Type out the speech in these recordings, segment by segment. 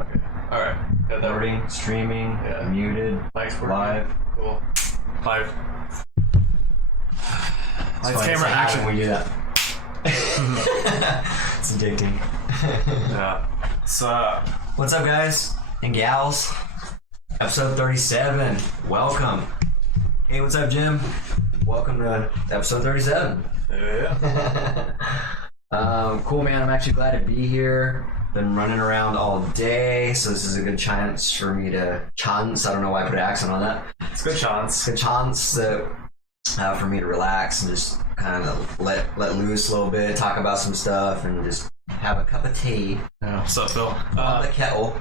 Okay. Alright. Got that. Recording, streaming, muted, Mike's working. live. Cool. Live. Lights, camera, action. We do that. It's addicting. Yeah. So, what's up, guys and gals? Episode 37. Welcome. Hey, what's up, Jim? Welcome to episode 37. yeah. Cool, man. I'm actually glad to be here. Been running around all day, so this is a good chance for me to chance. I don't know why I put an accent on that. It's a good chance. Good chance that for me to relax and just kind of let loose a little bit, talk about some stuff, and just have a cup of tea. Yeah. What's up, Phil? On the kettle.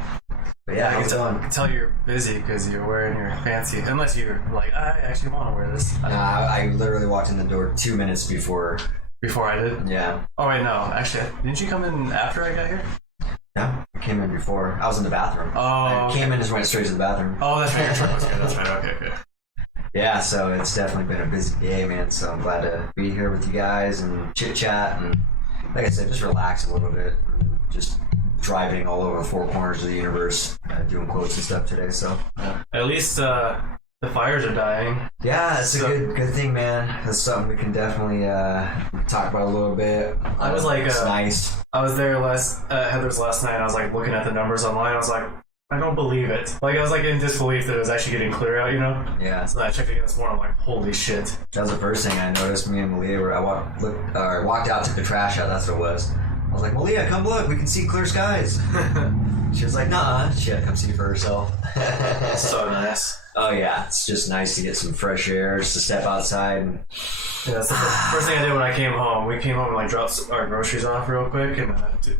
But yeah, I can tell you're busy because you're wearing your fancy. Unless you're like, I actually want to wear this. I literally walked in the door 2 minutes before. Before I did? Yeah. Oh wait, no. Actually, didn't you come in after I got here? Yeah, I came in before. I was in the bathroom. Oh. I came in and just went straight to the bathroom. Oh, that's right. Your truck was here. That's right. Okay. Yeah, so it's definitely been a busy day, man. So I'm glad to be here with you guys and chit chat and, like I said, just relax a little bit. And just driving all over the four corners of the universe, doing quotes and stuff today. So at least the fires are dying. Yeah, it's a good thing, man. That's something we can definitely talk about a little bit. I was like, it's nice. I was there Heather's last night. And I was like looking at the numbers online. I was like, I don't believe it. Like I was like in disbelief that it was actually getting clear out, you know? Yeah. So then I checked again this morning. I'm like, holy shit. That was the first thing I noticed. Me and Malia were. I walked out, took the trash out. That's what it was. I was like, Malia, come look. We can see clear skies. She was like, nah. She had to come see for herself. So nice. Oh yeah, it's just nice to get some fresh air, just to step outside. And... Yeah, that's the first thing I did when I came home. We came home and like dropped our groceries off real quick, and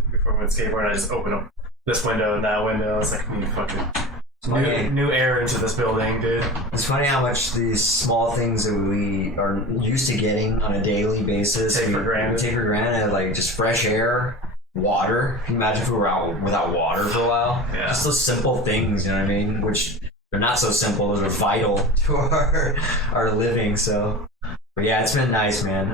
before we went skateboarding, I just opened up this window and that window. I was like, need fucking new air into this building, dude. It's funny how much these small things that we are used to getting on a daily basis take for granted, like just fresh air, water. Can you imagine if we were out without water for a while? Yeah. Just those simple things, you know what I mean? Which they're not so simple, those are vital to our living. So, but yeah, it's been nice, man.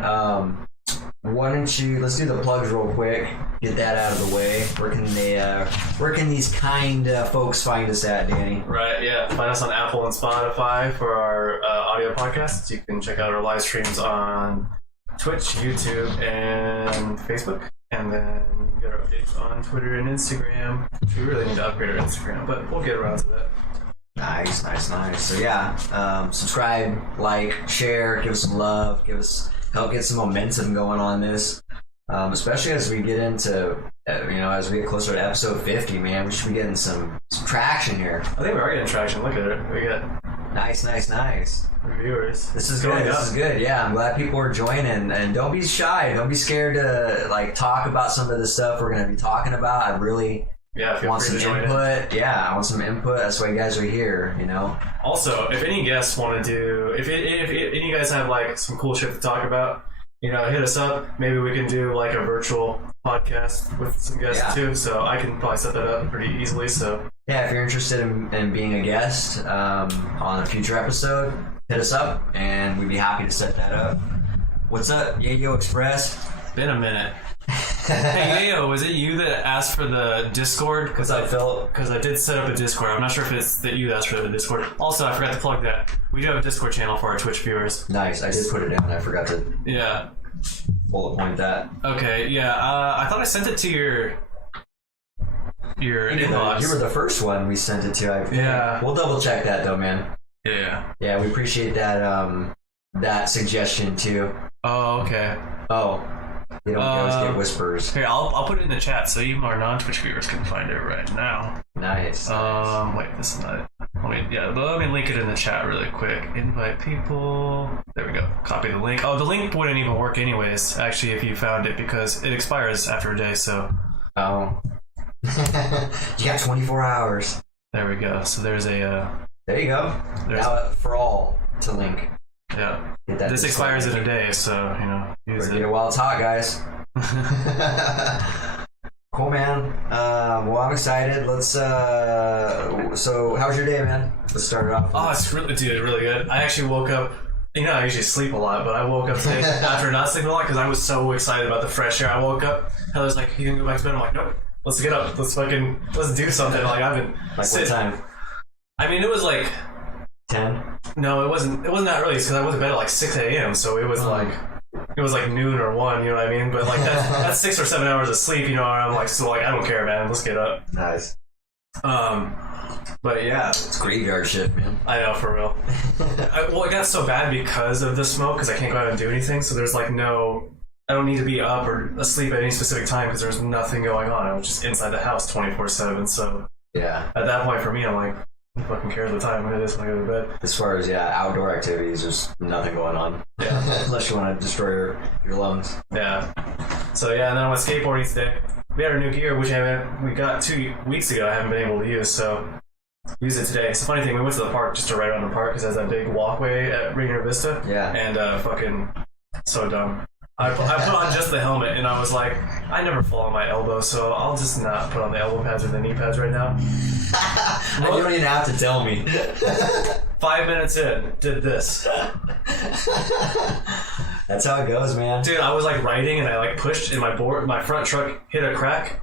Why don't you let's do the plugs real quick, get that out of the way. Where can these kind folks find us at, Danny? Right, yeah. Find us on Apple and Spotify for our audio podcasts. You can check out our live streams on Twitch, YouTube, and Facebook. And then you get our updates on Twitter and Instagram. We really need to upgrade our Instagram, but we'll get around to that. Nice. So yeah, subscribe, like, share, give us some love, help get some momentum going on this. Especially as we get into, as we get closer to episode 50, man, we should be getting some traction here. I think we are getting traction. Look at it. We got nice reviewers. This is good. This is good. Yeah, I'm glad people are joining, and don't be shy. Don't be scared to like talk about some of the stuff we're going to be talking about. I really want some input. Yeah, I want some input. That's why you guys are here, Also, if any guests want to do, if any of you guys have like some cool shit to talk about, hit us up. Maybe we can do like a virtual podcast with some guests too. So I can probably set that up pretty easily. So yeah, if you're interested in being a guest on a future episode, hit us up and we'd be happy to set that up. What's up, Yayo Express? Been a minute. Hey Yayo, was it you that asked for the Discord? Because I did set up a Discord. I'm not sure if it's that you asked for the Discord. Also, I forgot to plug that. We do have a Discord channel for our Twitch viewers. Nice. I did put it down. I forgot to bullet point that. Okay, yeah. I thought I sent it to your inbox. You were the first one we sent it to. Yeah. We'll double check that though, man. Yeah. Yeah, we appreciate that suggestion too. Oh, okay. Oh. You don't always get whispers. Here, I'll put it in the chat so even our non-Twitch viewers can find it right now. Nice. Wait, this is not it. Let me link it in the chat really quick. Invite people. There we go. Copy the link. Oh, the link wouldn't even work anyways, actually, if you found it, because it expires after a day, so... Oh. You got 24 hours. There we go. So there's a... There you go. Now for all to link. Yeah. This expires in a day, so, use it. Get it while it's hot, guys. Cool, man. Well, I'm excited. Let's, so how's your day, man? Let's start it off. Oh, it's really good. I actually woke up, I usually sleep a lot, but I woke up today after not sleeping a lot because I was so excited about the fresh air. I woke up, Heather's like, you can go back to bed? I'm like, nope. let's get up. Let's do something. Like I've been what time? I mean, it was like 10. No, it wasn't that early because I went to bed at like 6 a.m. So it was like noon or 1. You know what I mean? But like that's 6 or 7 hours of sleep. You know, I'm like I don't care, man. Let's get up. Nice. But yeah, it's graveyard shift, man. I know, for real. It got so bad because of the smoke because I can't go out and do anything. So there's like I don't need to be up or asleep at any specific time because there's nothing going on. I was just inside the house 24/7. So yeah, at that point for me, I'm like, who fucking cares what time it is when I go to bed? As far as outdoor activities, there's nothing going on. Yeah, unless you want to destroy your lungs. Yeah. So yeah, and then I went skateboarding today. We had our new gear, which we got 2 weeks ago. I haven't been able to use, so use it today. It's a funny thing. We went to the park just to ride around the park because it has that big walkway at Rainier Vista. Yeah. And fucking so dumb. I put on just the helmet, and I was like, I never fall on my elbow, so I'll just not put on the elbow pads or the knee pads right now. You don't even have to tell me. 5 minutes in, did this. That's how it goes, man. Dude, I was like riding, and I like pushed, and my front truck hit a crack,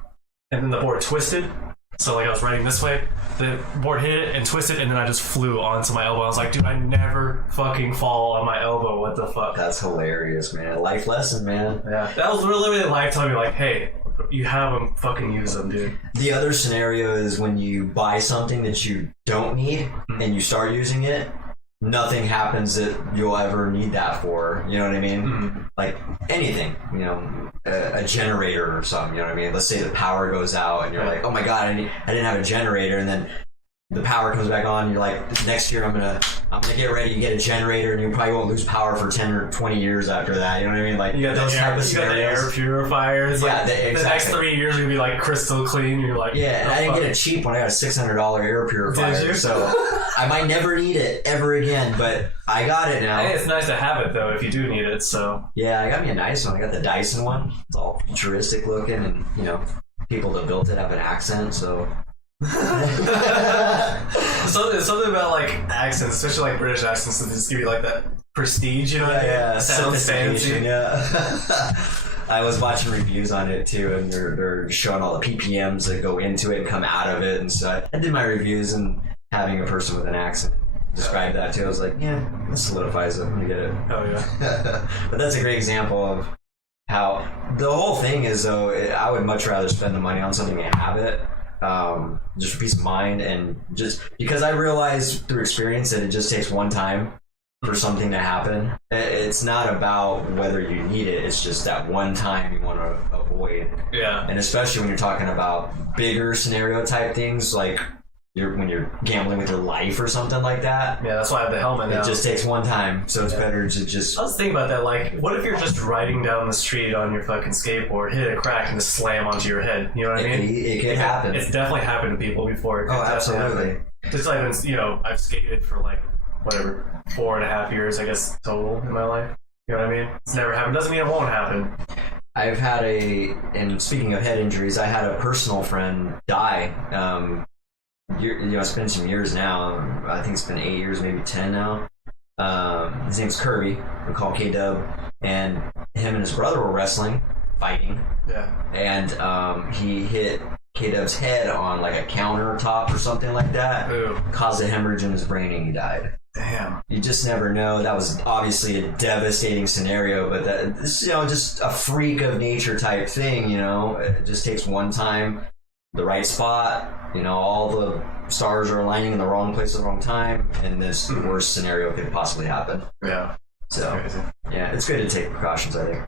and then the board twisted. So like I was riding this way, the board hit it and twisted, and then I just flew onto my elbow. I was like, dude, I never fucking fall on my elbow. What the fuck? That's hilarious, man. Life lesson, man. Yeah. That was literally life telling me like, hey, you have them, fucking use them, dude. The other scenario is when you buy something that you don't need and you start using it, nothing happens that you'll ever need that for. You know what I mean? Mm-hmm. Like anything, a generator or something. You know what I mean? Let's say the power goes out and you're like, oh my god, I didn't have a generator, and then the power comes back on. You're like, next year I'm gonna get ready to get a generator, and you probably won't lose power for 10 or 20 years after that. You know what I mean? Like you got those type of scenarios. You got the air purifiers. Yeah, like, exactly. The next 3 years are gonna be like crystal clean. You're like, yeah, and I didn't get it cheap when I got a $600 air purifier, so I might never need it ever again. But I got it now. Hey, it's nice to have it though if you do need it. So yeah, I got me a nice one. I got the Dyson one. It's all futuristic looking, and people that built it have an accent, so. something about like accents, especially like British accents, that just give you like that prestige, you know? Yeah, sounds fancy. Yeah. I was watching reviews on it too, and they're showing all the PPMs that go into it and come out of it, and so I did my reviews, and having a person with an accent describe that too, I was like, yeah, this solidifies it when you get it. Oh yeah. But that's a great example of how the whole thing is, though. I would much rather spend the money on something and have it. Just for peace of mind, and just because I realized through experience that it just takes one time for something to happen. It's not about whether you need it, it's just that one time you want to avoid. Yeah. And especially when you're talking about bigger scenario type things, like when you're gambling with your life or something like that. Yeah, that's why I have the helmet now. It just takes one time, so it's better to just... I was thinking about that, like, what if you're just riding down the street on your fucking skateboard, hit a crack, and just slam onto your head? You know what I mean? It can happen. It's definitely happened to people before. Oh, absolutely. Just like, I've skated for like, 4.5 years, I guess, total in my life. You know what I mean? It's never happened. Doesn't mean it won't happen. I've had and speaking of head injuries, I had a personal friend die. It's been some years now. I think it's been 8 years, maybe 10 now. His name's Kirby. We call him K-Dub. And him and his brother were fighting. Yeah. And he hit K-Dub's head on like a countertop or something like that. Ooh. Caused a hemorrhage in his brain, and he died. Damn. You just never know. That was obviously a devastating scenario, but this is, just a freak of nature type thing, It just takes one time, the right spot, all the stars are aligning in the wrong place at the wrong time, and this worst scenario could possibly happen. Yeah. So, yeah, it's good to take precautions, I think.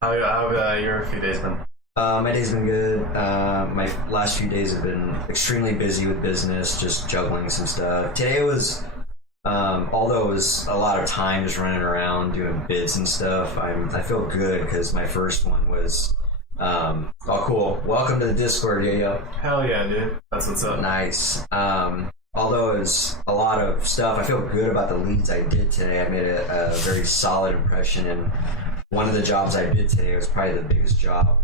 How have your few days been? My day's been good. My last few days have been extremely busy with business, just juggling some stuff. Today was... although it was a lot of time just running around doing bids and stuff, I feel good because my first one was, oh cool, welcome to the Discord, yo. Hell yeah, dude. That's what's up. Nice. Although it was a lot of stuff, I feel good about the leads I did today. I made a very solid impression, and one of the jobs I did today was probably the biggest job.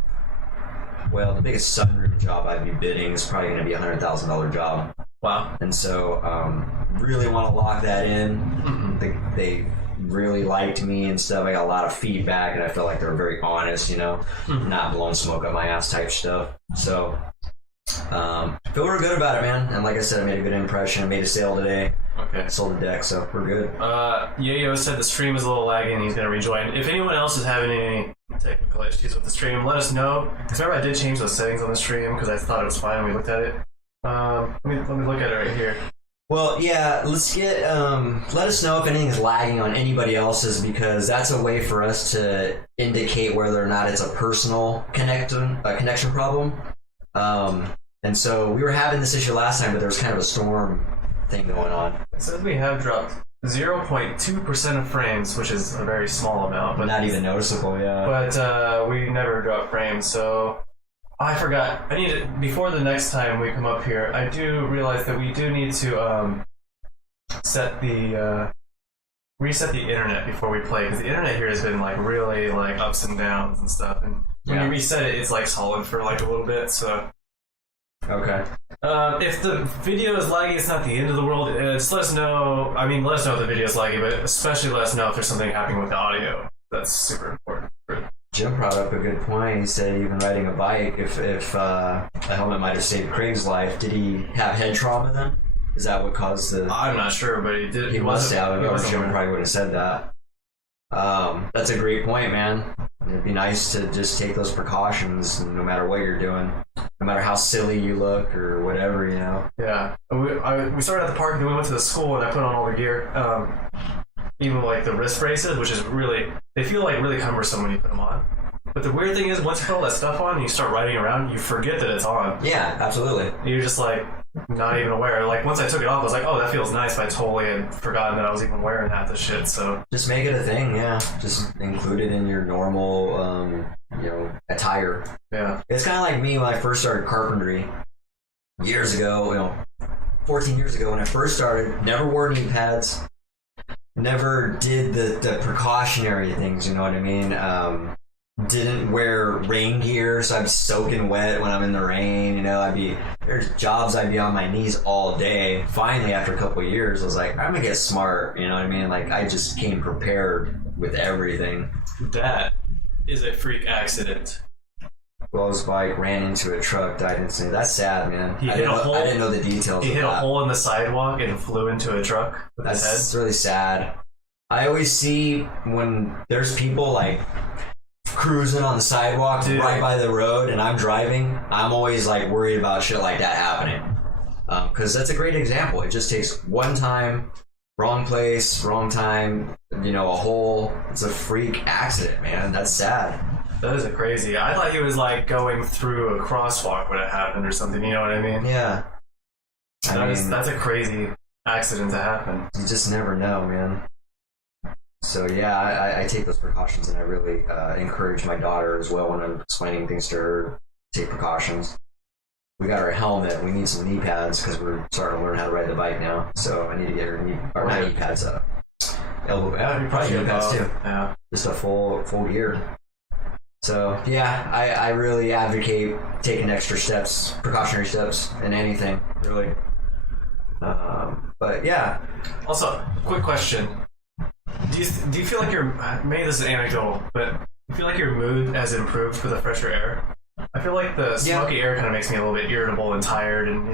Well, the biggest sunroom job I'd be bidding is probably going to be a $100,000 job. Wow. And so, really want to lock that in. Mm-hmm. They really liked me and stuff. I got a lot of feedback, and I felt like they were very honest, not blowing smoke up my ass type stuff. So, Feel real good about it, man. And like I said, I made a good impression. I made a sale today. Okay. Sold the deck, so we're good. Yayo said the stream is a little laggy and he's going to rejoin. If anyone else is having any technical issues with the stream, let us know. Because remember, I did change those settings on the stream because I thought it was fine when we looked at it. Let me look at it right here. Well, yeah, let's get, let us know if anything's lagging on anybody else's, because that's a way for us to indicate whether or not it's a personal connection problem. And so we were having this issue last time, but there was kind of a storm thing going on. It says we have dropped 0.2% of frames, which is a very small amount. But not even noticeable, yeah. But we never drop frames, so I forgot. I need to, before the next time we come up here, I do realize that we do need to reset the internet before we play, because the internet here has been like really like ups and downs and stuff, and when you reset it, it's like solid for like a little bit. So okay. If the video is laggy, it's not the end of the world. Just let us know. I mean, let us know if the video is laggy, but especially let us know if there's something happening with the audio. That's super important. Jim brought up a good point. He said even riding a bike, if a helmet might have saved Craig's life, did he have head trauma then? Is that what caused the... I'm not sure, but he did. He must have. Or Jim probably would have said that. That's a great point, man. It'd be nice to just take those precautions no matter what you're doing. No matter how silly you look or whatever, you know. Yeah. We started at the park and then we went to the school and I put on all the gear. Even like the wrist braces, which is really... They feel like really cumbersome when you put them on. But the weird thing is, once you put all that stuff on and you start riding around, you forget that it's on. Yeah, absolutely. You're just like... not even aware. Like, once I took it off, I was like, oh, that feels nice, but I totally had forgotten that I was even wearing half the shit, so... Just make it a thing, yeah. Just include it in your normal, attire. Yeah. It's kind of like me when I first started carpentry years ago, 14 years ago when I first started, never wore knee pads, never did the precautionary things, you know what I mean? Didn't wear rain gear, so I'd be soaking wet when I'm in the rain. There's jobs I'd be on my knees all day. Finally, after a couple of years, I was like, I'm gonna get smart. You know what I mean? Like, I just came prepared with everything. That is a freak accident. Well, his bike ran into a truck, died instantly. That's sad, man. I didn't know the details. He hit a hole in the sidewalk and flew into a truck with his head. That's really sad. I always see when there's people like cruising on the sidewalk right by the road and I'm driving, I'm always like worried about shit like that happening, because that's a great example. It just takes one time, wrong place, wrong time, a hole. It's a freak accident, man. That's sad. That is crazy. I thought he was like going through a crosswalk when it happened or something, you know what I mean? Yeah. That's a crazy accident to happen. You just never know, man. So yeah, I take those precautions, and I really encourage my daughter as well when I'm explaining things to her. Take precautions. We got our helmet. We need some knee pads because we're starting to learn how to ride the bike not to get her not knee pads, elbow. Probably knee pads too. Yeah, just a full gear. So yeah, I really advocate taking extra steps, precautionary steps in anything, really. But yeah. Also, quick question. Do you feel like maybe this is anecdotal, but do you feel like your mood has improved with the fresher air? I feel like the smoky air kind of makes me a little bit irritable and tired, and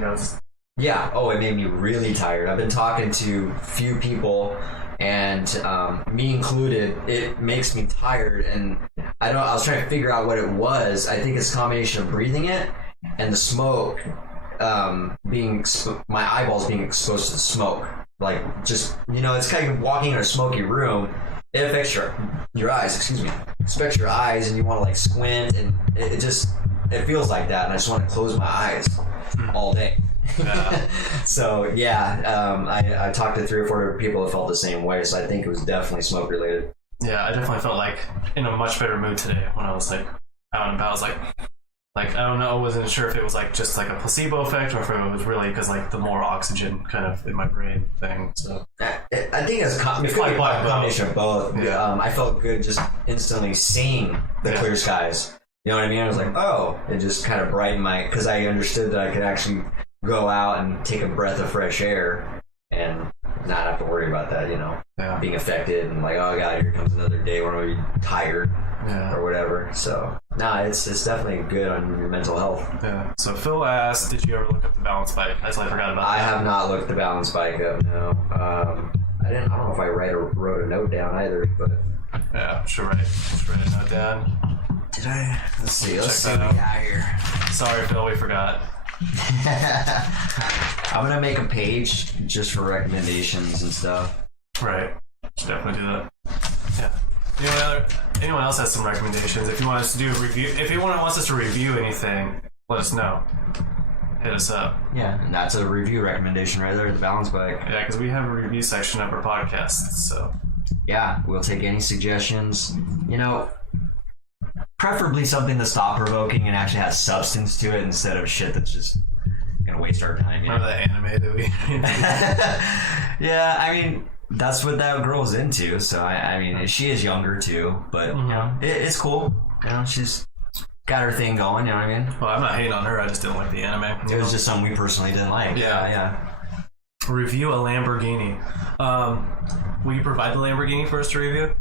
Yeah. Oh, it made me really tired. I've been talking to few people, and me included. It makes me tired, and I was trying to figure out what it was. I think it's a combination of breathing it and the smoke, my eyeballs being exposed to the smoke. Like, just, it's kind of walking in a smoky room. It affects your eyes, It affects your eyes, and you want to, like, squint, and it feels like that, and I just want to close my eyes all day. Yeah. So, yeah, I talked to 3 or 4 people that felt the same way, so I think it was definitely smoke-related. Yeah, I definitely felt, like, in a much better mood today when I was, like, out and about. I was like, I don't know, I wasn't sure if it was like just like a placebo effect or if it was really because like the more oxygen kind of in my brain thing. So I think it's a combination of both. Yeah. I felt good just instantly seeing the clear skies. You know what I mean? I was like, oh, it just kind of brightened because I understood that I could actually go out and take a breath of fresh air and not have to worry about that, being affected and like, oh god, here comes another day where I'm tired or whatever. So No, it's definitely good on your mental health. Yeah. So Phil asked, did you ever look up the balance bike? I totally forgot about that. I have not looked the balance bike up, no. I don't know if I wrote a note down either, but... Yeah, should write a note down. Did I? Let's see what we that out. got here. Sorry, Phil, we forgot. I'm gonna make a page just for recommendations and stuff. Right. Should definitely do that. Yeah. Anyone else has some recommendations? If you want us to do a review, if anyone wants us to review anything, let us know. Hit us up. Yeah, and that's a review recommendation right there, the balance bike. Yeah, because we have a review section of our podcasts, so. Yeah, we'll take any suggestions. You know, preferably something that's thought-provoking and actually has substance to it instead of shit that's just gonna waste our time. You know? Remember that anime that we... Yeah, I mean, that's what that girl's into, so I mean, she is younger too, but, you know, it's cool. You know, she's got her thing going, you know what I mean? Well, I'm not hating on her, I just didn't like the anime. It was just something we personally didn't like. Yeah. Review a Lamborghini. Will you provide the Lamborghini for us to review?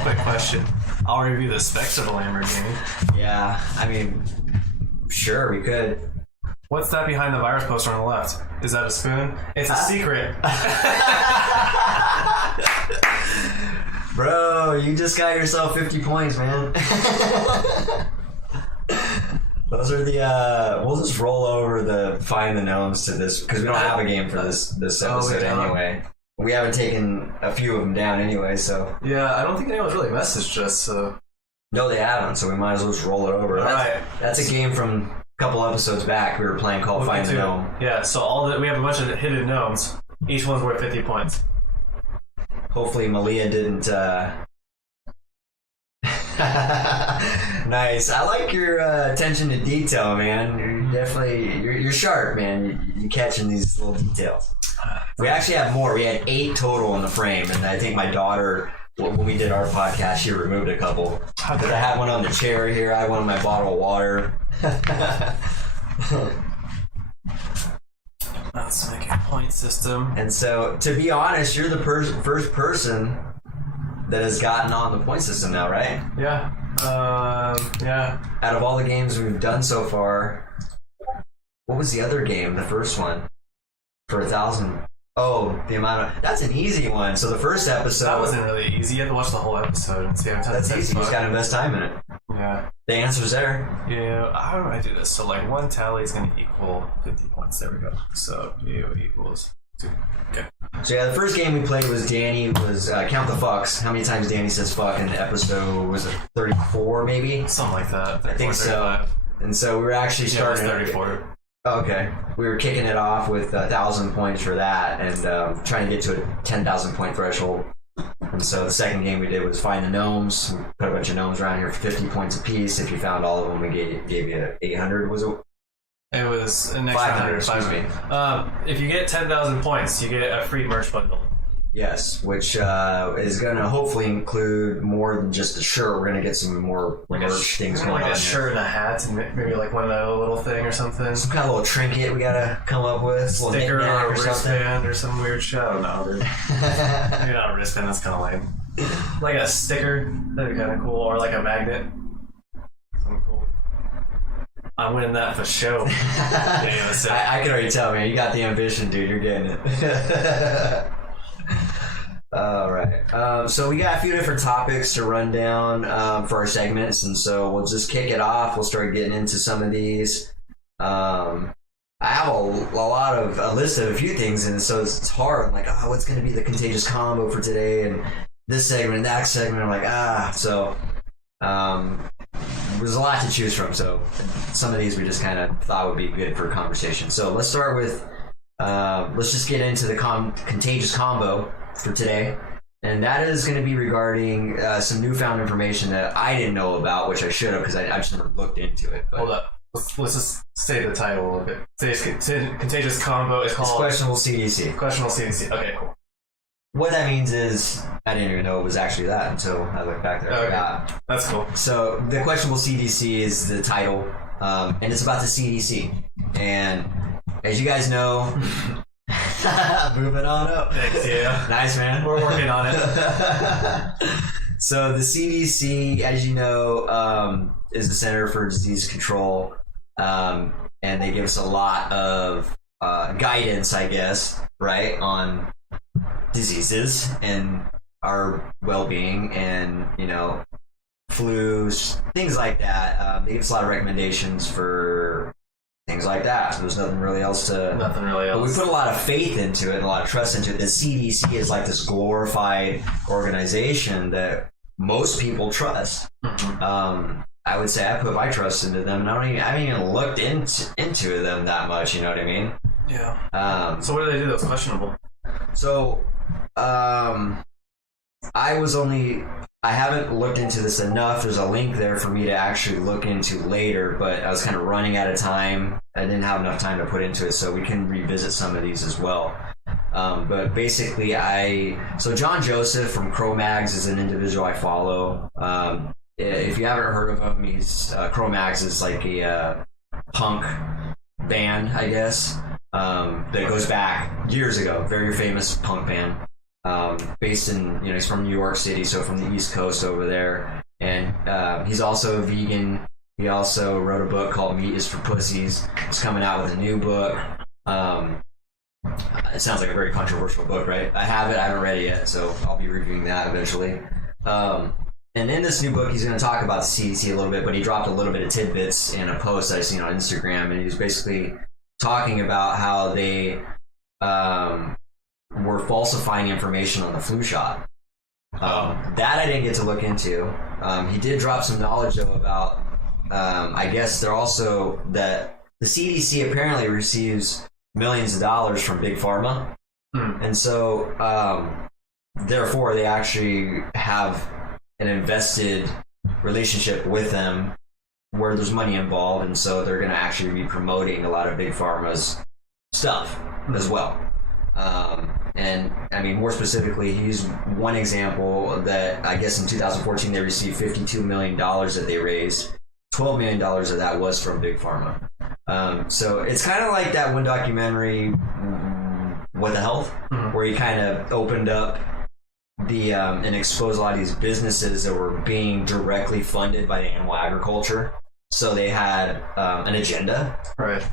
Quick question. I'll review the specs of the Lamborghini. Yeah, I mean, sure, we could. What's that behind the virus poster on the left? Is that a spoon? It's a secret. Bro, you just got yourself 50 points, man. Those are the, we'll just roll over the Find the Gnomes to this, because we don't have a game for this episode anyway. We haven't taken a few of them down anyway, so. Yeah, I don't think anyone's really messaged us, so. No, they haven't, so we might as well just roll it over. That's a game from a couple episodes back we were playing called Find the Gnome. Yeah, so we have a bunch of hidden gnomes. Each one's worth 50 points. Hopefully Malia didn't, Nice. I like your attention to detail, man. You're definitely you're sharp, man. You're catching these little details. We actually have more. We had 8 total in the frame, and I think my daughter, when we did our podcast, she removed a couple. I had one on the chair here. I had one in my bottle of water. That's like a point system. And so, to be honest, you're the first person that has gotten on the point system now, right? Yeah. Yeah. Out of all the games we've done so far, what was the other game? The first one for 1,000. Oh, the amount of that's an easy one. So the first episode that wasn't really easy. You had to watch the whole episode and see how much. That's easy. You just gotta invest time in it. Yeah. The answer's there. Yeah. How do I do this? So like one tally is gonna equal 50 points. There we go. So U equals 2. Okay. So yeah, the first game we played was Danny was count the fucks. How many times Danny says fuck in the episode? Was it 34 maybe? Something like that. I think 35. So. And so we were actually starting. Yeah, it was 34. Okay. We were kicking it off with 1,000 points for that and trying to get to a 10,000 point threshold. And so the second game we did was Find the Gnomes. We put a bunch of gnomes around here for 50 points apiece. If you found all of them, we gave you 800. Was it? It was an extra 500, excuse me. If you get 10,000 points, you get a free merch bundle. Yes, which is going to hopefully include more than just a shirt. We're going to get some more merch things going on. Like a shirt and a hat and maybe like one little thing or something. Some kind of little trinket we got to come up with. A sticker or a wristband or some weird shit. I don't know. Maybe not a wristband, that's kind of lame. Like a sticker, that'd be kind of cool. Or like a magnet. Something cool. I'm winning that for show. I can already tell, man. You got the ambition, dude. You're getting it. All right. So we got a few different topics to run down for our segments, and so we'll just kick it off. We'll start getting into some of these. I have a list of a few things, and so it's hard. I'm like, what's going to be the contagious combo for today? And this segment and that segment. I'm like, so. There's a lot to choose from, so some of these we just kind of thought would be good for conversation. So let's start with, let's just get into the contagious combo for today. And that is going to be regarding some newfound information that I didn't know about, which I should have because I just never looked into it. But. Hold up. Let's just say the title a little bit. Today's contagious combo is called... It's questionable CDC. Questionable CDC. Okay, cool. What that means is, I didn't even know it was actually that until I looked back there. Okay. That's cool. So, the questionable CDC is the title, and it's about the CDC. And as you guys know, moving on up. Thanks, yeah. Nice, man. We're working on it. So the CDC, as you know, is the Center for Disease Control, and they give us a lot of guidance, I guess, right, on diseases and our well-being, and flus, things like that. They give us a lot of recommendations for things like that. So there's nothing really else. Nothing really else. But we put a lot of faith into it and a lot of trust into it. The CDC is like this glorified organization that most people trust. Mm-hmm. I would say I put my trust into them, and I haven't even looked into them that much. You know what I mean? Yeah. So what do they do that's questionable? So, I haven't looked into this enough. There's a link there for me to actually look into later, but I was kind of running out of time. I didn't have enough time to put into it, so we can revisit some of these as well. But basically, so John Joseph from Cro-Mags is an individual I follow. If you haven't heard of him, he's Cro-Mags is like a punk band, I guess, that goes back years ago. Very famous punk band. Based in, he's from New York City, so from the East Coast over there. And he's also a vegan. He also wrote a book called Meat is for Pussies. He's coming out with a new book. It sounds like a very controversial book, right? I haven't read it yet, so I'll be reviewing that eventually. And in this new book, he's going to talk about the CDC a little bit, but he dropped a little bit of tidbits in a post that I seen on Instagram, and he was basically talking about how they were falsifying information on the flu shot. That I didn't get to look into. He did drop some knowledge though about, I guess they're also that the CDC apparently receives millions of dollars from Big Pharma. And so therefore they actually have an invested relationship with them where there's money involved, and so they're going to actually be promoting a lot of Big Pharma's stuff as well. And I mean, more specifically, he's one example that I guess in 2014 they received $52 million that they raised. $12 million of that was from Big Pharma. So it's kind of like that one documentary, What the Health, where he kind of opened up and exposed a lot of these businesses that were being directly funded by the animal agriculture. So they had an agenda. Right.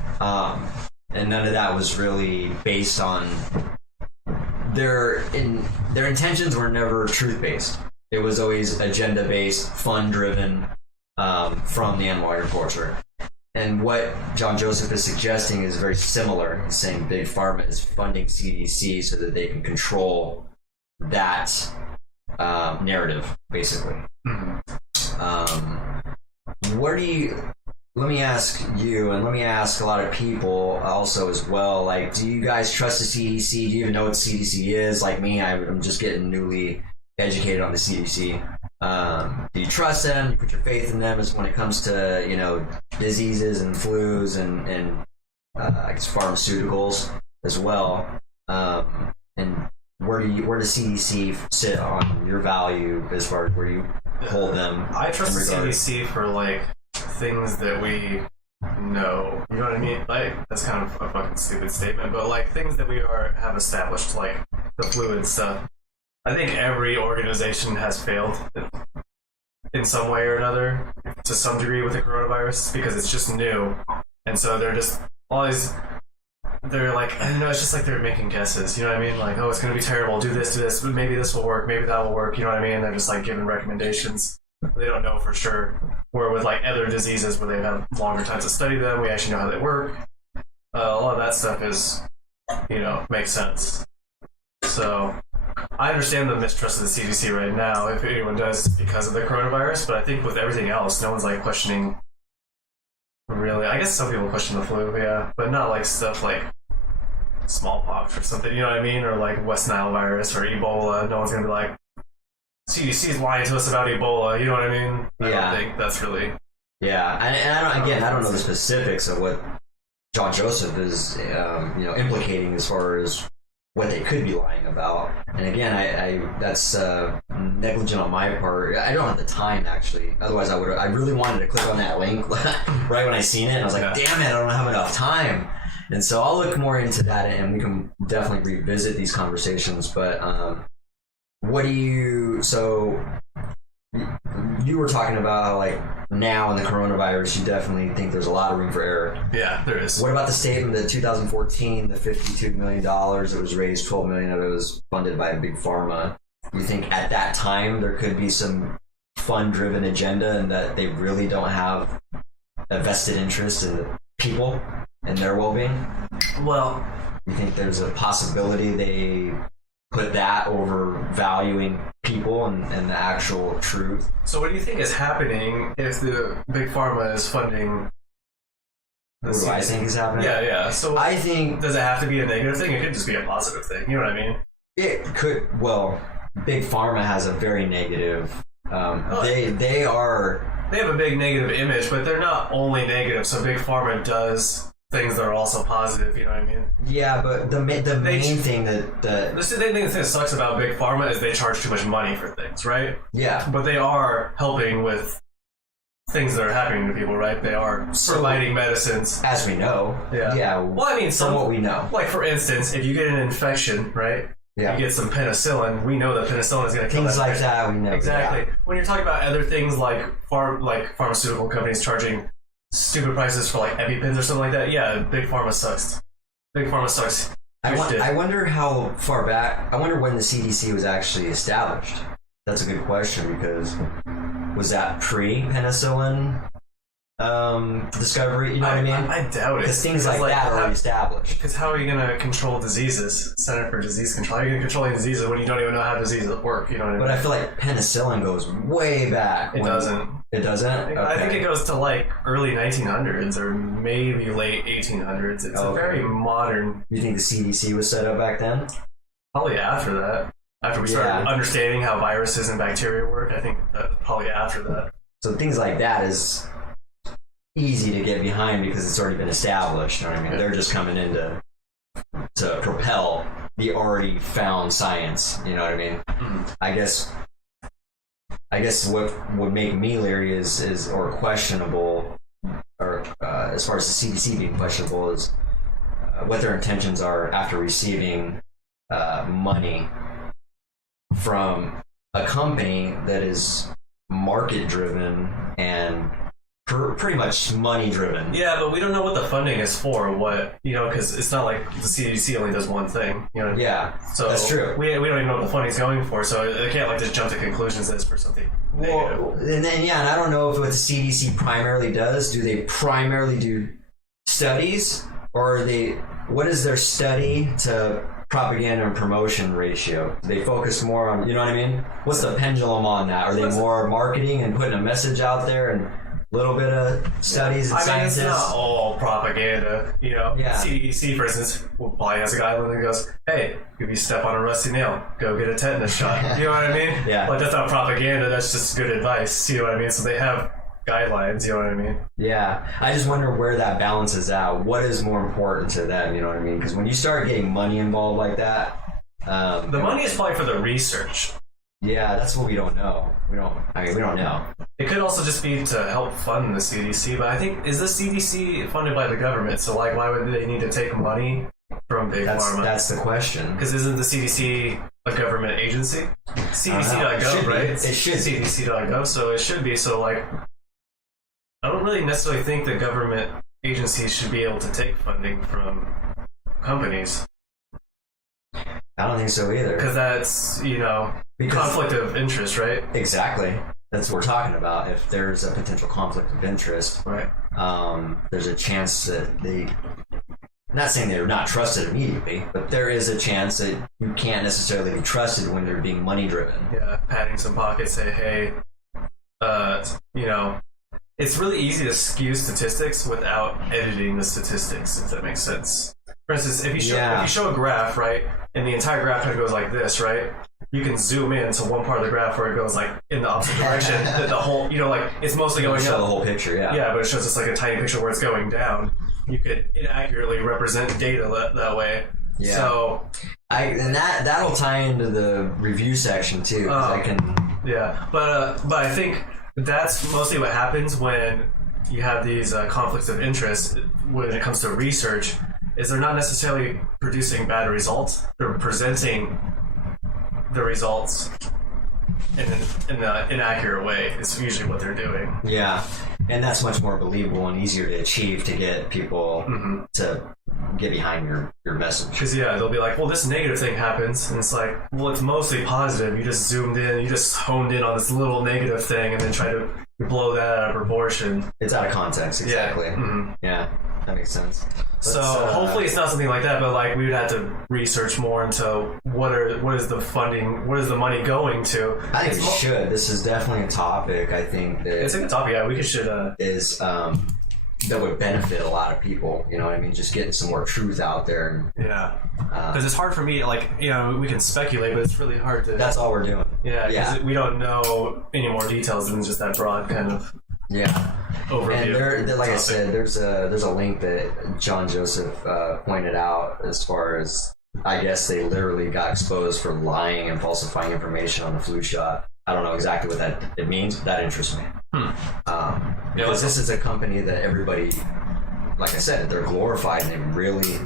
And none of that was really based on their intentions were never truth-based. It was always agenda-based, fund-driven from the animal agriculture. And what John Joseph is suggesting is very similar. He's saying Big Pharma is funding CDC so that they can control that narrative, basically. Let me ask you, and let me ask a lot of people also as well, like, do you guys trust the CDC? Do you even know what the CDC is? Like me, I'm just getting newly educated on the CDC. Do you trust them? Do you put your faith in them as when it comes to, diseases and flus and I guess pharmaceuticals as well? And where does CDC sit on your value as far as where you hold them? I trust the CDC for things that we know. You know what I mean? That's kind of a fucking stupid statement, but things that we have established, like the flu and stuff. I think every organization has failed in some way or another to some degree with the coronavirus because it's just new, and so they're just always. They're I don't know, it's just they're making guesses, you know what I mean? Oh, it's going to be terrible, do this, maybe this will work, maybe that will work, you know what I mean? They're just giving recommendations. They don't know for sure. Where with other diseases where they have longer times to study them, we actually know how they work. A lot of that stuff is, makes sense. So I understand the mistrust of the CDC right now, if anyone does, because of the coronavirus, but I think with everything else, no one's questioning. Really, I guess some people question the flu, yeah, but not stuff like smallpox or something, you know what I mean? Or West Nile virus or Ebola. No one's gonna be CDC is lying to us about Ebola, you know what I mean? I don't think that's really. Yeah, and I don't know the specifics of what John Joseph is, implicating as far as what they could be lying about. And again, I that's negligent on my part. I don't have the time actually. Otherwise, I really wanted to click on that link right when I seen it. And I was like, damn it, I don't have enough time. And so I'll look more into that, and we can definitely revisit these conversations. But you were talking about how, like, now in the coronavirus, you definitely think there's a lot of room for error. Yeah, there is. What about the statement that 2014, the $52 million that was raised, $12 million of it was funded by Big Pharma? You think at that time there could be some fund-driven agenda and that they really don't have a vested interest in the people and their well-being? Well, you think there's a possibility they put that over valuing people and the actual truth? So what do you think is happening if the Big Pharma is funding? What do I think is happening? Yeah. So I think, does it have to be a negative thing? It could just be a positive thing. You know what I mean? it could. Well, Big Pharma has a very negative. They have a big negative image, but they're not only negative. So Big Pharma does things that are also positive. You know what I mean? Yeah, but the main thing the thing that sucks about Big Pharma is they charge too much money for things, right? Yeah, but they are helping with things that are happening to people, right? They are providing medicines, as we know. Yeah. Well, I mean, from what we know, like for instance, if you get an infection, right? Yeah. You get some penicillin. We know that penicillin is going to kill things like that. We know exactly. Yeah. When you're talking about other things like pharmaceutical companies charging stupid prices for like EpiPens or something like that, yeah, Big Pharma sucks. Big Pharma sucks. I wonder how far back. I wonder when the CDC was actually established. That's a good question, because was that pre-penicillin discovery? You know what I mean? I doubt it. Because things like that are already established. Because how are you going to control diseases? Center for Disease Control. How are you going to control diseases when you don't even know how diseases work? You know what I mean? But I feel like penicillin goes way back. It doesn't. It doesn't? Okay. I think it goes to like early 1900s or maybe late 1800s. It's a very modern... You think the CDC was set up back then? Probably after that. After we started understanding how viruses and bacteria work, I think that probably after that. So things like that is easy to get behind because it's already been established. You know what I mean? Yeah. They're just coming in to propel the already found science. You know what I mean? Mm-hmm. I guess what would make me leery is or questionable, or as far as the CDC being questionable, is what their intentions are after receiving money from a company that is market driven and pretty much money driven. Yeah, but we don't know what the funding is for. What, you know, because it's not like the CDC only does one thing. You know. Yeah, so that's true. We don't even know what the funding's going for, so they can't like just jump to conclusions that it's for something negative. Well, and I don't know if what the CDC primarily does. Do they primarily do studies, or what is their study to propaganda and promotion ratio? Do they focus more on, you know what I mean? What's the pendulum on that? Are they more marketing and putting a message out there and a little bit of studies and scientists? It's not all propaganda, you know. Yeah. CDC, for instance, probably has a guideline that goes, hey, if you step on a rusty nail, go get a tetanus shot. You know what I mean? Yeah. Like, that's not propaganda, that's just good advice. You know what I mean? So they have guidelines, you know what I mean? Yeah. I just wonder where that balance is out. What is more important to them, you know what I mean? Because when you start getting money involved like that... the money is probably for the research. Yeah, that's what we don't know. We don't know. It could also just be to help fund the CDC, but I think, is the CDC funded by the government? So, like, why would they need to take money from Big Pharma? That's the question. Because isn't the CDC a government agency? CDC.gov, right? It should be. CDC.gov, so it should be. So, like... I don't really necessarily think that government agencies should be able to take funding from companies. I don't think so either. Because that's, conflict of interest, right? Exactly. That's what we're talking about. If there's a potential conflict of interest, right? There's a chance that I'm not saying they're not trusted immediately, but there is a chance that you can't necessarily be trusted when they're being money driven. Yeah, patting some pockets, say, hey, it's really easy to skew statistics without editing the statistics, if that makes sense. For instance, if you show a graph, right, and the entire graph kind of goes like this, right, you can zoom in to one part of the graph where it goes like in the opposite direction. The whole, it's mostly going show up. The whole picture, yeah. Yeah, but it shows us like a tiny picture where it's going down. You could inaccurately represent data that way. Yeah. So, that'll tie into the review section too. Yeah, but I think that's mostly what happens when you have these conflicts of interest when it comes to research, is they're not necessarily producing bad results. They're presenting the results in an inaccurate way. It's usually what they're doing. Yeah, and that's much more believable and easier to achieve to get people to get behind your message. Because they'll be like, well, this negative thing happens, and it's like, well, it's mostly positive. You just zoomed in, you just honed in on this little negative thing, and then try to blow that out of proportion. It's out of context, exactly. Yeah, that makes sense. So hopefully it's not something like that, but like we would have to research more into what is the funding, what is the money going to. I think we should. This is definitely a topic. I think that it's a good topic. Yeah, we should. Is that would benefit a lot of people. You know what I mean? Just getting some more truth out there. Yeah. Because it's hard for me. Like we can speculate, but it's really hard to. That's all we're doing. Yeah. Because we don't know any more details than just that broad kind of. Yeah. Overview. And like I said, there's a link that John Joseph pointed out as far as I guess they literally got exposed for lying and falsifying information on the flu shot. I don't know exactly what it means. That interests me. Because this is a company that everybody, like I said, they're glorified and they really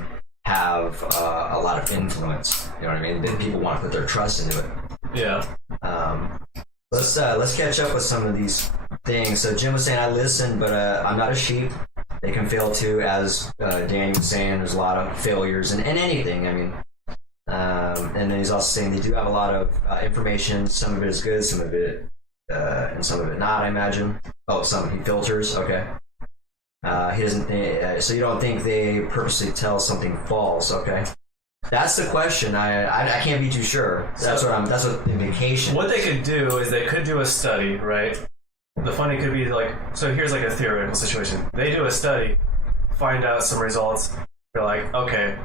have a lot of influence. You know what I mean? People want to put their trust into it. Yeah. Let's catch up with some of these things. So Jim was saying I listen, but I'm not a sheep. They can fail too, as Danny was saying. There's a lot of failures in anything. I mean, and then he's also saying they do have a lot of information. Some of it is good, some of it, and some of it not. I imagine. Oh, some he filters. Okay. He doesn't. So you don't think they purposely tell something false? Okay. That's the question. I can't be too sure. That's what the indication. What they could do is they could do a study, right? The funding could be like, so here's like a theoretical situation. They do a study, find out some results. They're like, okay,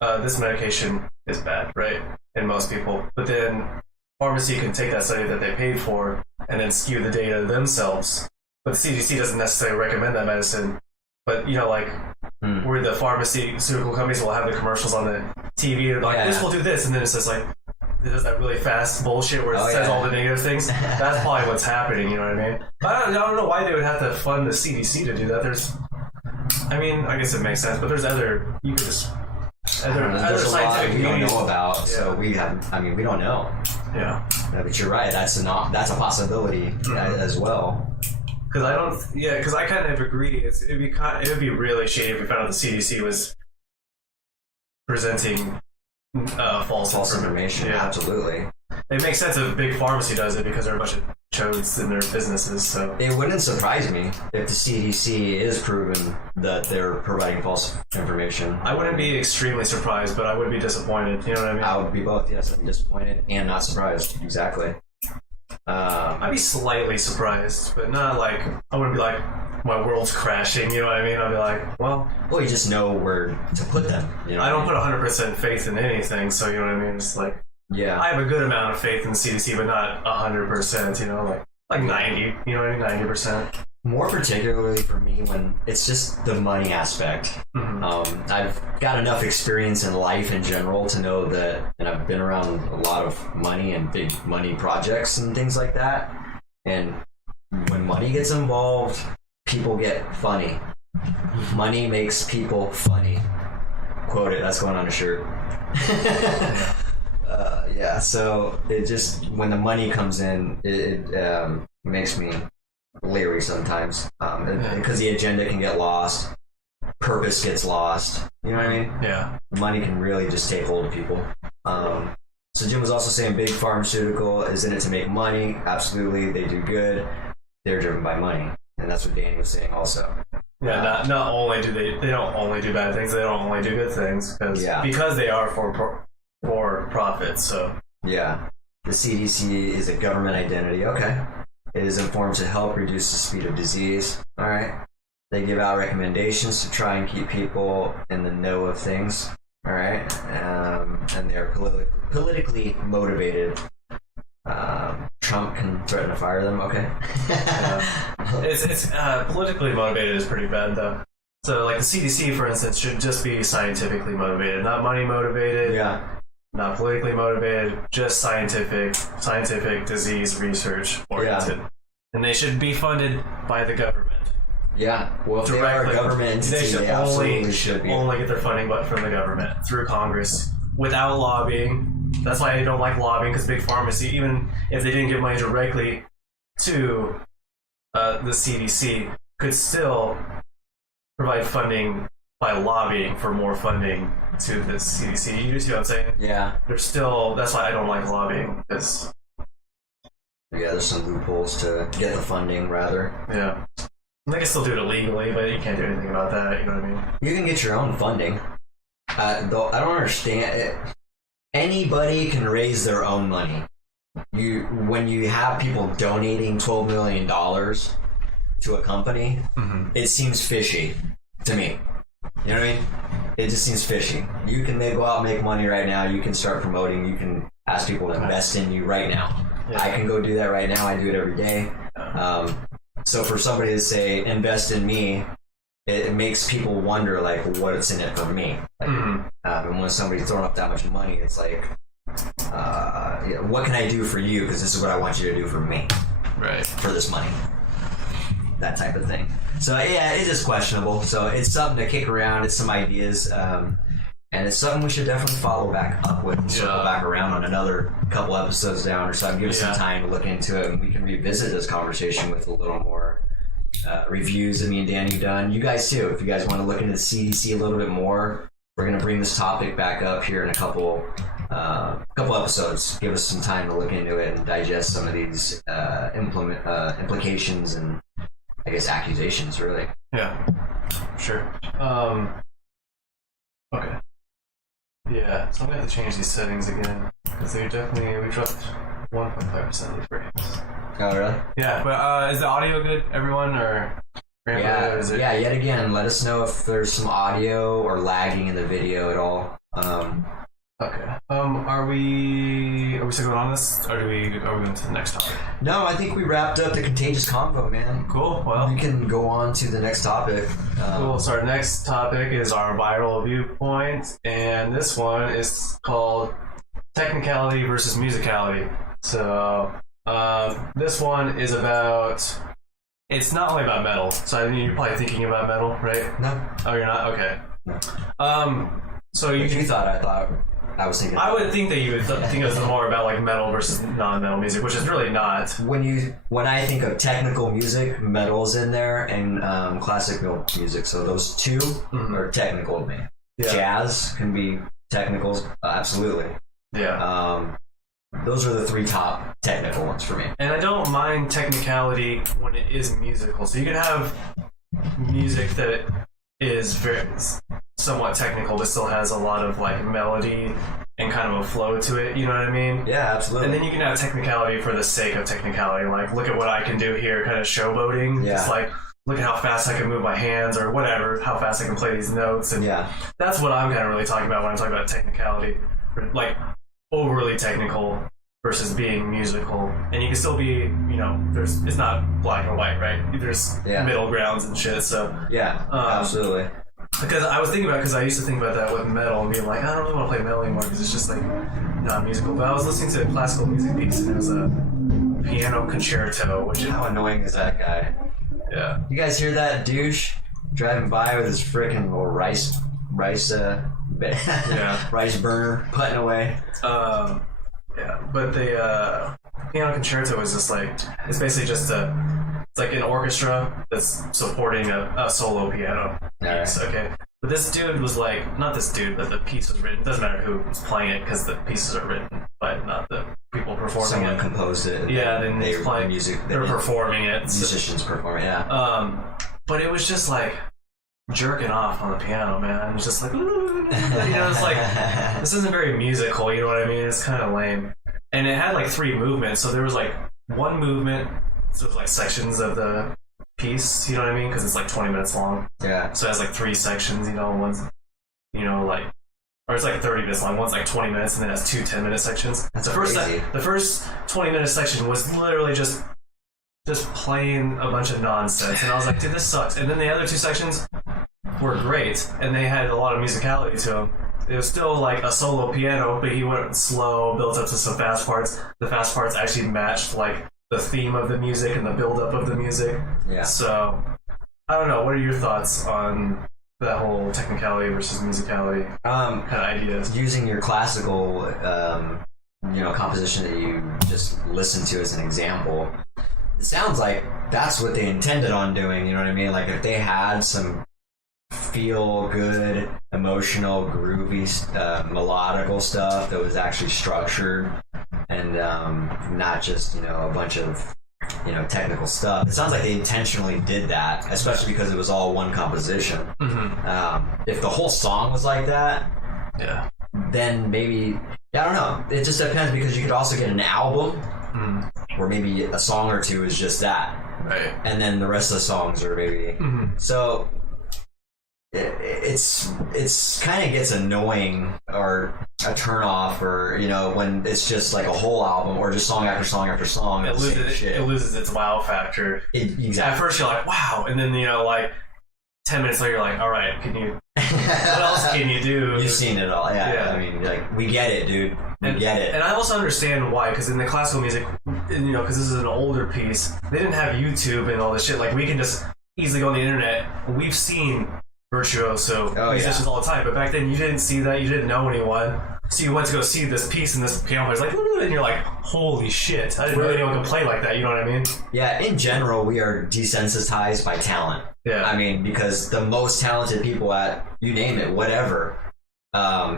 this medication is bad, right? In most people. But then pharmacy can take that study that they paid for and then skew the data themselves. But the CDC doesn't necessarily recommend that medicine. But, where the pharmaceutical companies will have the commercials on the TV, and like, this will do this, and then it's just like, it does that really fast bullshit where it says all the negative things. That's probably what's happening, you know what I mean? I don't know why they would have to fund the CDC to do that. I guess it makes sense, but there's other there's a lot we don't know about, so we don't know. Yeah. But you're right, that's a possibility as well. Because I kind of agree. It would be really shady if we found out the CDC was presenting false information. Yeah. Absolutely. It makes sense if a big pharmacy does it because they're a bunch of chodes in their businesses. So it wouldn't surprise me if the CDC is proven that they're providing false information. I wouldn't be extremely surprised, but I would be disappointed. You know what I mean? I would be both. Yes, I'd be disappointed and not surprised. Exactly. I'd be slightly surprised, but not like I wouldn't be like my world's crashing. You know what I mean? I'd be like, well, you just know where to put them. You know, I don't put 100% faith in anything, so you know what I mean. It's like, I have a good amount of faith in the CDC, but not 100%. You know, like 90. You know what I mean? 90%. More particularly for me when it's just the money aspect. I've got enough experience in life in general to know that, and I've been around a lot of money and big money projects and things like that. And when money gets involved, people get funny. Money makes people funny. Quote it, that's going on a shirt. So it just, when the money comes in, it makes me leery sometimes, because the agenda can get lost, purpose gets lost. You know what I mean? Yeah. Money can really just take hold of people. So Jim was also saying big pharmaceutical is in it to make money. Absolutely, they do good. They're driven by money, and that's what Danny was saying also. Yeah, not only do they don't only do bad things, they don't only do good things because they are for profit. So yeah, the CDC is a government identity. Okay. It is informed to help reduce the speed of disease. All right. They give out recommendations to try and keep people in the know of things. All right. And they are politically motivated. Trump can threaten to fire them. Okay. It's politically motivated is pretty bad though. So like the CDC, for instance, should just be scientifically motivated, not money motivated. Yeah. Not politically motivated, just scientific disease research oriented. Yeah. And they should be funded by the government. Yeah, well, if they are a government entity, they absolutely should be. Only get their funding from the government through Congress without lobbying. That's why I don't like lobbying, because big pharmacy, even if they didn't give money directly to the CDC, could still provide funding by lobbying for more funding to the CDC. You see what I'm saying? Yeah. There's still, that's why I don't like lobbying, because there's some loopholes to get the funding, rather. Yeah. They can still do it illegally, but you can't do anything about that, you know what I mean? You can get your own funding. Though I don't understand it. Anybody can raise their own money. When you have people donating $12 million to a company, it seems fishy to me. You know what I mean? It just seems fishy. You can go out and make money right now. You can start promoting. You can ask people to invest in you right now. Yeah. I can go do that right now. I do it every day. So for somebody to say, invest in me, it makes people wonder, like, what's in it for me? Like, and when somebody's throwing up that much money, it's like, what can I do for you? Because this is what I want you to do for me. Right. For this money. That type of thing. So, yeah, it's just questionable. So it's something to kick around. It's some ideas. And it's something we should definitely follow back up with and circle back around on another couple episodes down or something. Give us some time to look into it, and we can revisit this conversation with a little more reviews that me and Danny have done. You guys too, if you guys want to look into the CDC a little bit more, we're going to bring this topic back up here in a couple episodes. Give us some time to look into it and digest some of these implications and, I guess, accusations, really. Yeah, sure. Okay. Yeah, so I'm going to have to change these settings again, because we dropped 1.5% of the frames. Oh, really? Yeah, but is the audio good, everyone, or? Yeah, yet again, let us know if there's some audio or lagging in the video at all. Okay. Are we still going on this, or are we going to the next topic? No, I think we wrapped up the contagious convo, man. Cool. Well, we can go on to the next topic. Cool. So our next topic is our viral viewpoint, and this one is called technicality versus musicality. So this one is about. It's not only about metal. So I think you're probably thinking about metal, right? No. Oh, you're not. Okay. No. So you thought I was thinking. I would think that you would think it was more about like metal versus non-metal music, which is really not. When I think of technical music, metal's in there, and classical music. So those two are technical to me. Yeah. Jazz can be technicals, absolutely. Yeah. Those are the three top technical ones for me. And I don't mind technicality when it is musical. So you can have music that is very somewhat technical, but still has a lot of like melody and kind of a flow to it. You know what I mean? Yeah, absolutely. And then you can have technicality for the sake of technicality, like look at what I can do here, kind of showboating. Yeah. Just like look at how fast I can move my hands or whatever, how fast I can play these notes, and that's what I'm kind of really talking about when I'm talking about technicality, like overly technical versus being musical. And you can still be, it's not black and white, right? There's middle grounds and shit. So absolutely. Because I was thinking about, because I used to think about that with metal and being like, I don't really want to play metal anymore because it's just like not musical. But I was listening to a classical music piece and it was a piano concerto, which how annoying is that guy? Yeah. You guys hear that douche driving by with his freaking little rice burner putting away? Yeah, but the piano concerto is just like, it's basically just it's like an orchestra that's supporting a solo piano piece, okay? But this dude was like, not this dude, but the piece was written, it doesn't matter who was playing it because the pieces are written by not the people performing it. Someone composed it. Yeah, then they playing music. They're performing it. Musicians perform it, yeah. But it was just like jerking off on the piano, man. It was just like, it's like, this isn't very musical, you know what I mean? It's kind of lame. And it had like 3 movements, so there was like one movement, so it was like sections of the piece, you know what I mean? Because it's like 20 minutes long. Yeah. So it has like 3 sections, one's, like, or it's like 30 minutes long, one's like 20 minutes, and then it has 2 10-minute sections. That's crazy. The first 20-minute section was literally just playing a bunch of nonsense, and I was like, dude, this sucks. And then the other 2 sections were great, and they had a lot of musicality to them. It was still like a solo piano, but he went slow, built up to some fast parts. The fast parts actually matched like the theme of the music and the build up of the music. Yeah. So I don't know. What are your thoughts on that whole technicality versus musicality kind of ideas. Using your classical, composition that you just listened to as an example, it sounds like that's what they intended on doing. You know what I mean? Like if they had some feel good, emotional, groovy, melodical stuff that was actually structured and not just a bunch of technical stuff. It sounds like they intentionally did that, especially because it was all one composition. If the whole song was like that, then maybe, I don't know. It just depends, because you could also get an album where maybe a song or two is just that, right? And then the rest of the songs are maybe so. It's kind of gets annoying or a turn off, or when it's just like a whole album or just song after song after song. It loses its wow factor. Exactly. At first you're like, wow, and then like 10 minutes later you're like, all right, what else can you do? You've seen it all. Yeah. I mean, like, we get it, dude. We get it. And I also understand why, because in the classical music, because this is an older piece, they didn't have YouTube and all this shit. Like, we can just easily go on the internet. We've seen virtuoso musicians all the time, but back then you didn't see that. You didn't know anyone, so you went to go see this piece, and this piano player's like, and you're like, holy shit, I didn't know anyone could play like that. You know what I mean? Yeah. In general, we are desensitized by talent. Yeah. I mean, because the most talented people at, you name it, whatever,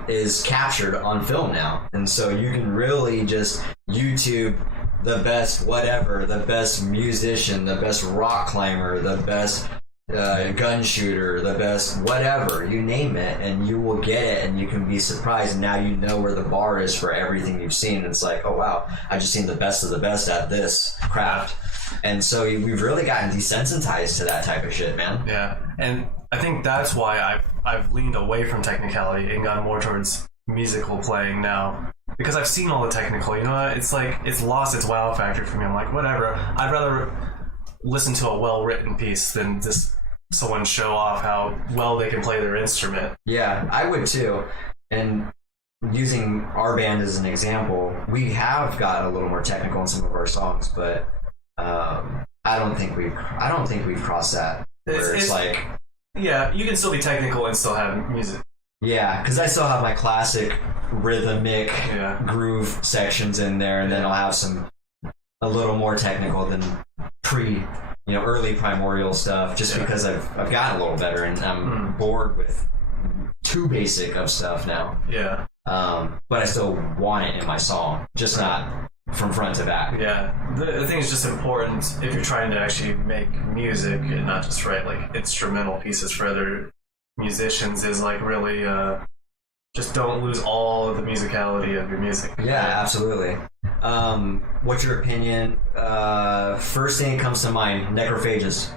is captured on film now, and so you can really just YouTube the best whatever, the best musician, the best rock climber, the best gun shooter, the best whatever, you name it, and you will get it, and you can be surprised, and now you know where the bar is for everything you've seen, and it's like, oh wow, I just seen the best of the best at this craft. And so we've really gotten desensitized to that type of shit, man. Yeah, and I think that's why I've leaned away from technicality and gone more towards musical playing now, because I've seen all the technical, it's like, it's lost its wow factor for me. I'm like, whatever, I'd rather listen to a well-written piece than just someone show off how well they can play their instrument. Yeah, I would too. And using our band as an example, we have gotten a little more technical in some of our songs, but I don't think we've crossed that. It's like, yeah, you can still be technical and still have music. Yeah, because I still have my classic rhythmic groove sections in there, and then I'll have a little more technical than early primordial stuff, just because I've gotten a little better, and I'm bored with too basic of stuff now. Yeah. But I still want it in my song, just not from front to back. Yeah. The thing is just important if you're trying to actually make music and not just write like instrumental pieces for other musicians, is like really just don't lose all of the musicality of your music. Yeah, absolutely. What's your opinion? First thing that comes to mind, Necrophagus.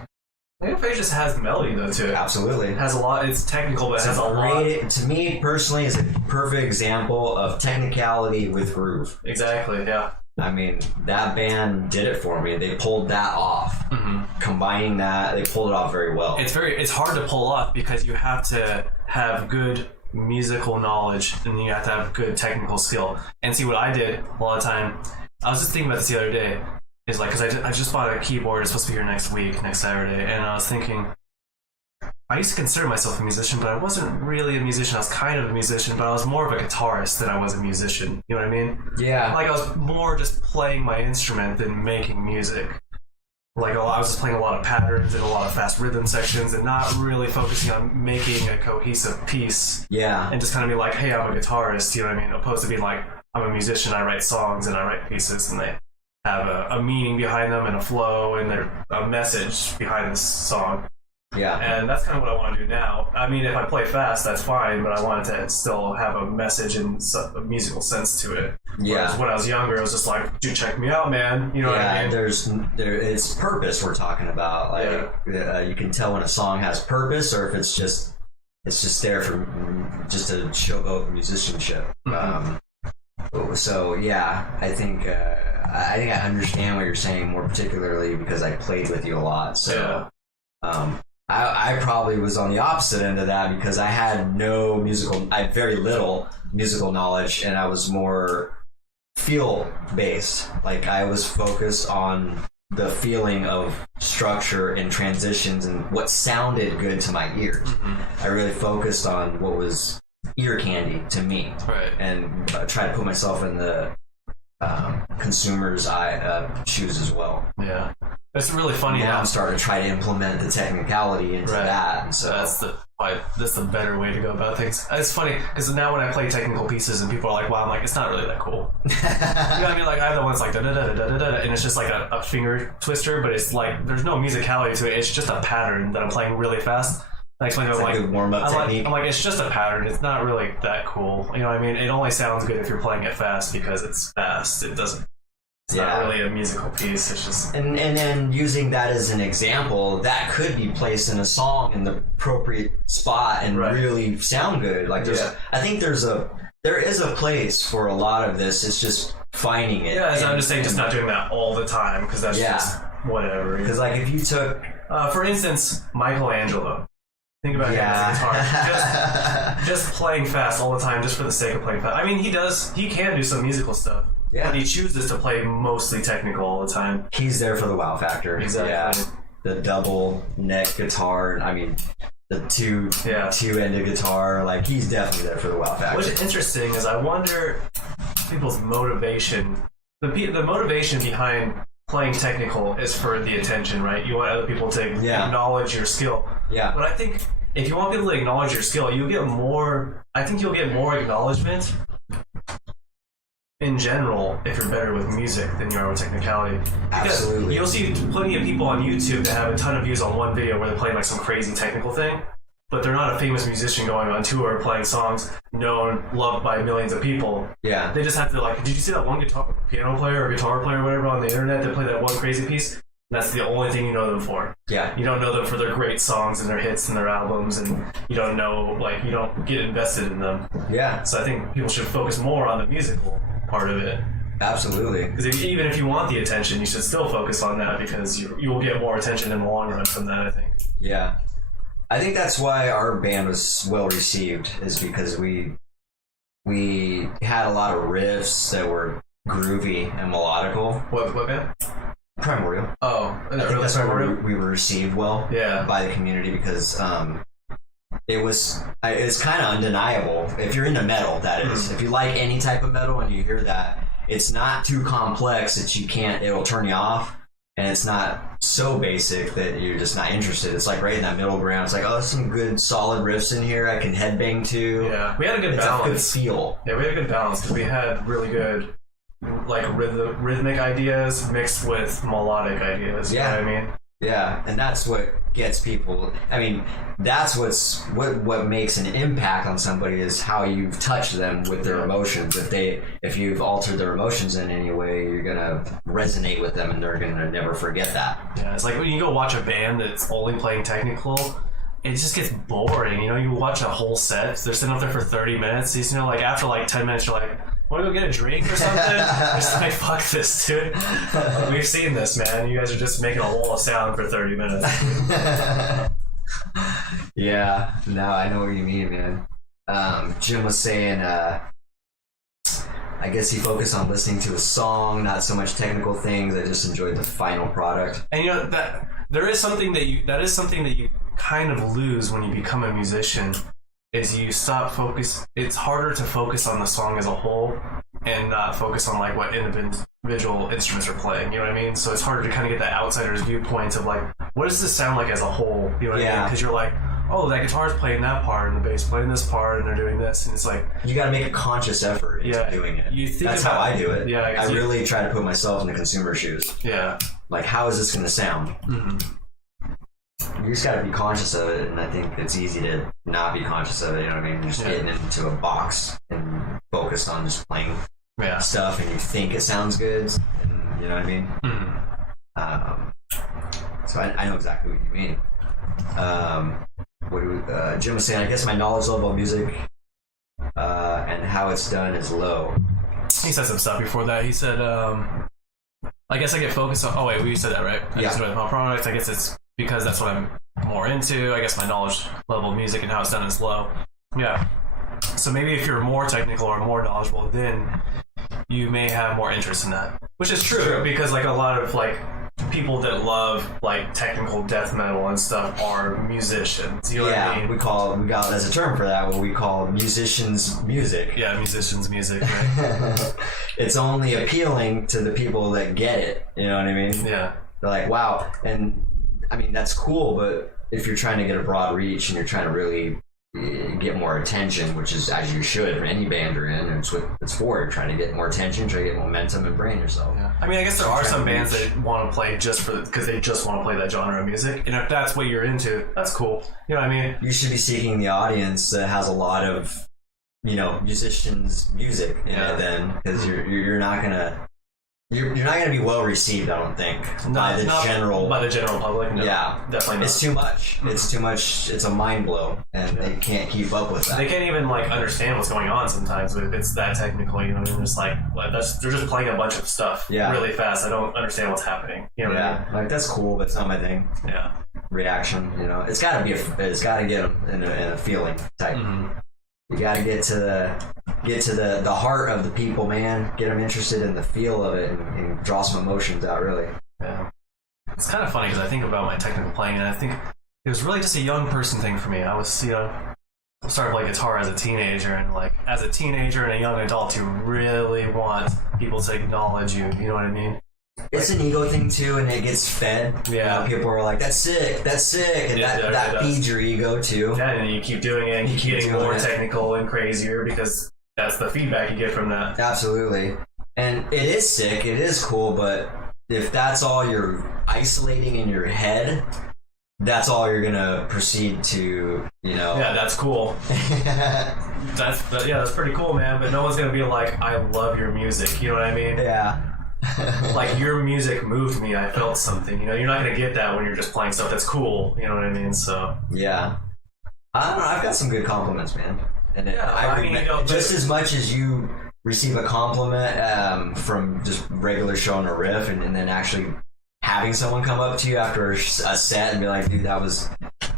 Necrophagus has melody though too. Absolutely. It has a lot. It's technical, but it has a lot. To me personally, is a perfect example of technicality with groove. Exactly. Yeah. I mean, that band did it for me. They pulled that off. Combining that, they pulled it off very well. It's hard to pull off because you have to have good musical knowledge and you have to have good technical skill. And see, what I did a lot of time, I was just thinking about this the other day, is like, because I just bought a keyboard. It's supposed to be here next Saturday, and I was thinking, I used to consider myself a musician, but I wasn't really a musician. I was kind of a musician, but I was more of a guitarist than I was a musician. You know what I mean? Yeah. Like, I was more just playing my instrument than making music. Like, I was just playing a lot of patterns and a lot of fast rhythm sections and not really focusing on making a cohesive piece. Yeah. And just kind of be like, hey, I'm a guitarist, you know what I mean? Opposed to being like, I'm a musician, I write songs and I write pieces, and they have a meaning behind them and a flow and a message behind this song. Yeah. And that's kind of what I want to do now. I mean, if I play fast, that's fine, but I wanted to still have a message and a musical sense to it. Yeah. Whereas when I was younger, I was just like, dude, check me out, man. You know what I mean? It's purpose we're talking about. Like, you can tell when a song has purpose, or if it's just there for just to showboat musicianship. So yeah, I think I understand what you're saying more particularly because I played with you a lot. So I probably was on the opposite end of that because I had very little musical knowledge, and I was more feel based. Like, I was focused on the feeling of structure and transitions and what sounded good to my ears. I really focused on what was ear candy to me, right? And try to put myself in the consumer's shoes as well. Yeah, it's really funny. Now I'm starting to try to implement the technicality into that, and so that's the better way to go about things. It's funny because now when I play technical pieces and people are like, "Wow," I'm like, "It's not really that cool." You know what I mean? Like I have the one that's like da da da da da da, and it's just like a finger twister, but it's like there's no musicality to it. It's just a pattern that I'm playing really fast. I explain to them, like, warm-up technique. I'm like, it's just a pattern. It's not really that cool. You know what I mean? It only sounds good if you're playing it fast because it's fast. It doesn't. It's not really a musical piece. It's just. And then using that as an example, that could be placed in a song in the appropriate spot and really sound good. Like I think there is a place for a lot of this. It's just finding it. Yeah, I'm just saying, just not doing that all the time because that's just whatever. Because like if you took, for instance, Michelangelo. Think about him as a guitar. Just playing fast all the time, just for the sake of playing fast. I mean, he can do some musical stuff. Yeah. But he chooses to play mostly technical all the time. He's there for the wow factor. Exactly. Yeah. The double neck guitar. I mean, the two-ended guitar. Like, he's definitely there for the wow factor. What's interesting is I wonder people's motivation. The motivation behind playing technical is for the attention, right? You want other people to acknowledge your skill. Yeah. But I think if you want people to acknowledge your skill, you'll get more acknowledgement in general if you're better with music than you are with technicality. Because absolutely. You'll see plenty of people on YouTube that have a ton of views on one video where they're playing like some crazy technical thing, but they're not a famous musician going on tour playing songs known, loved by millions of people. Yeah. They just have to like, did you see that one piano player or guitar player or whatever on the internet that played that one crazy piece? That's the only thing you know them for. Yeah. You don't know them for their great songs and their hits and their albums, and you don't get invested in them. Yeah. So I think people should focus more on the musical part of it. Absolutely. Because even if you want the attention, you should still focus on that because you will get more attention in the long run from that, I think. Yeah. I think that's why our band was well received, is because we had a lot of riffs that were groovy and melodical. What band? Primordial. Oh, I think that's why we were received well by the community, because it's kind of undeniable. If you're into metal, that is. If you like any type of metal and you hear that, it's not too complex that it'll turn you off, and it's not so basic that you're just not interested. It's like right in that middle ground. It's like, oh, there's some good solid riffs in here I can headbang to. Yeah, we had a good balance. It's a good feel. Yeah, we had a good balance because we had really good like rhythmic ideas mixed with melodic ideas. You know what I mean? Yeah, and that's what gets people. I mean, that's what makes an impact on somebody, is how you've touched them with their emotions. If you've altered their emotions in any way, you're gonna resonate with them, and they're gonna never forget that. Yeah, it's like when you go watch a band that's only playing technical, it just gets boring. You know, you watch a whole set, they're sitting up there for 30 minutes. You know, like after like 10 minutes, you're like, want to go get a drink or something? Just like, fuck this, dude. We've seen this, man. You guys are just making a wall of sound for 30 minutes. Yeah, no, I know what you mean, man. Jim was saying, I guess he focused on listening to a song, not so much technical things. I just enjoyed the final product. And you know, that is something that you kind of lose when you become a musician. Is you stop focus. It's harder to focus on the song as a whole and not focus on like what individual instruments are playing. You know what I mean? So it's harder to kind of get that outsider's viewpoint of like, what does this sound like as a whole? You know what I mean? Because you're like, oh, that guitar's playing that part and the bass playing this part and they're doing this, and it's like you got to make a conscious effort into doing it. That's how I do it. Yeah, I really try to put myself in the consumer shoes. Yeah. Like, how is this going to sound? Mm-hmm. You just got to be conscious of it, and I think it's easy to not be conscious of it. You know what I mean? You're just getting into a box and focused on just playing stuff, and you think it sounds good, and you know what I mean? Mm-hmm. So I know exactly what you mean. Jim was saying, I guess my knowledge level of music and how it's done is low. He said some stuff before that. He said, I guess I get focused on... Oh, wait, we said that, right? I just know the product. I guess it's because that's what I'm more into. I guess my knowledge level of music and how it's done is low. Yeah. So maybe if you're more technical or more knowledgeable, then you may have more interest in that. Which is true, because like a lot of like people that love like technical death metal and stuff are musicians. You know what I mean? we got there's a term for that, what we call musicians music. Yeah, musicians music. Right? It's only appealing to the people that get it. You know what I mean? Yeah. They're like, wow, and I mean that's cool, but if you're trying to get a broad reach and you're trying to really get more attention, which is as you should for any band you're in, and it's what it's for. You're trying to get more attention, try to get momentum and brand yourself. Yeah. I mean, I guess there are some bands that want to play just because they just want to play that genre of music, and if that's what you're into, that's cool. You know what I mean? You should be seeking the audience that has a lot of, musicians music in it then, because you're not gonna. You're not going to be well received, I don't think, by the general public. No, yeah, definitely not. It's too much. It's too much. It's a mind blow, and they can't keep up with that. They can't even like understand what's going on sometimes if it's that technical. You know, what I mean? It's like they're just playing a bunch of stuff really fast. I don't understand what's happening. You know what I mean? Like that's cool, but it's not my thing. Yeah, reaction. It's got to be. It's got to get them in a feeling type. Mm-hmm. You got to get to the heart of the people, man. Get them interested in the feel of it and draw some emotions out, really. Yeah. It's kind of funny because I think about my technical playing, and I think it was really just a young person thing for me. I was, started playing guitar as a teenager, and like as a teenager and a young adult, you really want people to acknowledge you. You know what I mean? It's an ego thing too, and it gets fed. Yeah, people are like, "That's sick, and that feeds your ego too." Yeah, and you keep doing it, and you keep getting more technical and crazier because that's the feedback you get from that. Absolutely, and it is sick, it is cool, but if that's all you're isolating in your head, that's all you're gonna proceed to, Yeah, that's cool. that's pretty cool, man. But no one's gonna be like, "I love your music." You know what I mean? Yeah. Like your music moved me. I felt something. You're not gonna get that when you're just playing stuff that's cool. You know what I mean? So yeah, I don't know. I've got some good compliments, man. And I mean, just as much as you receive a compliment from just regular showing a riff, and then actually having someone come up to you after a set and be like, "Dude, that was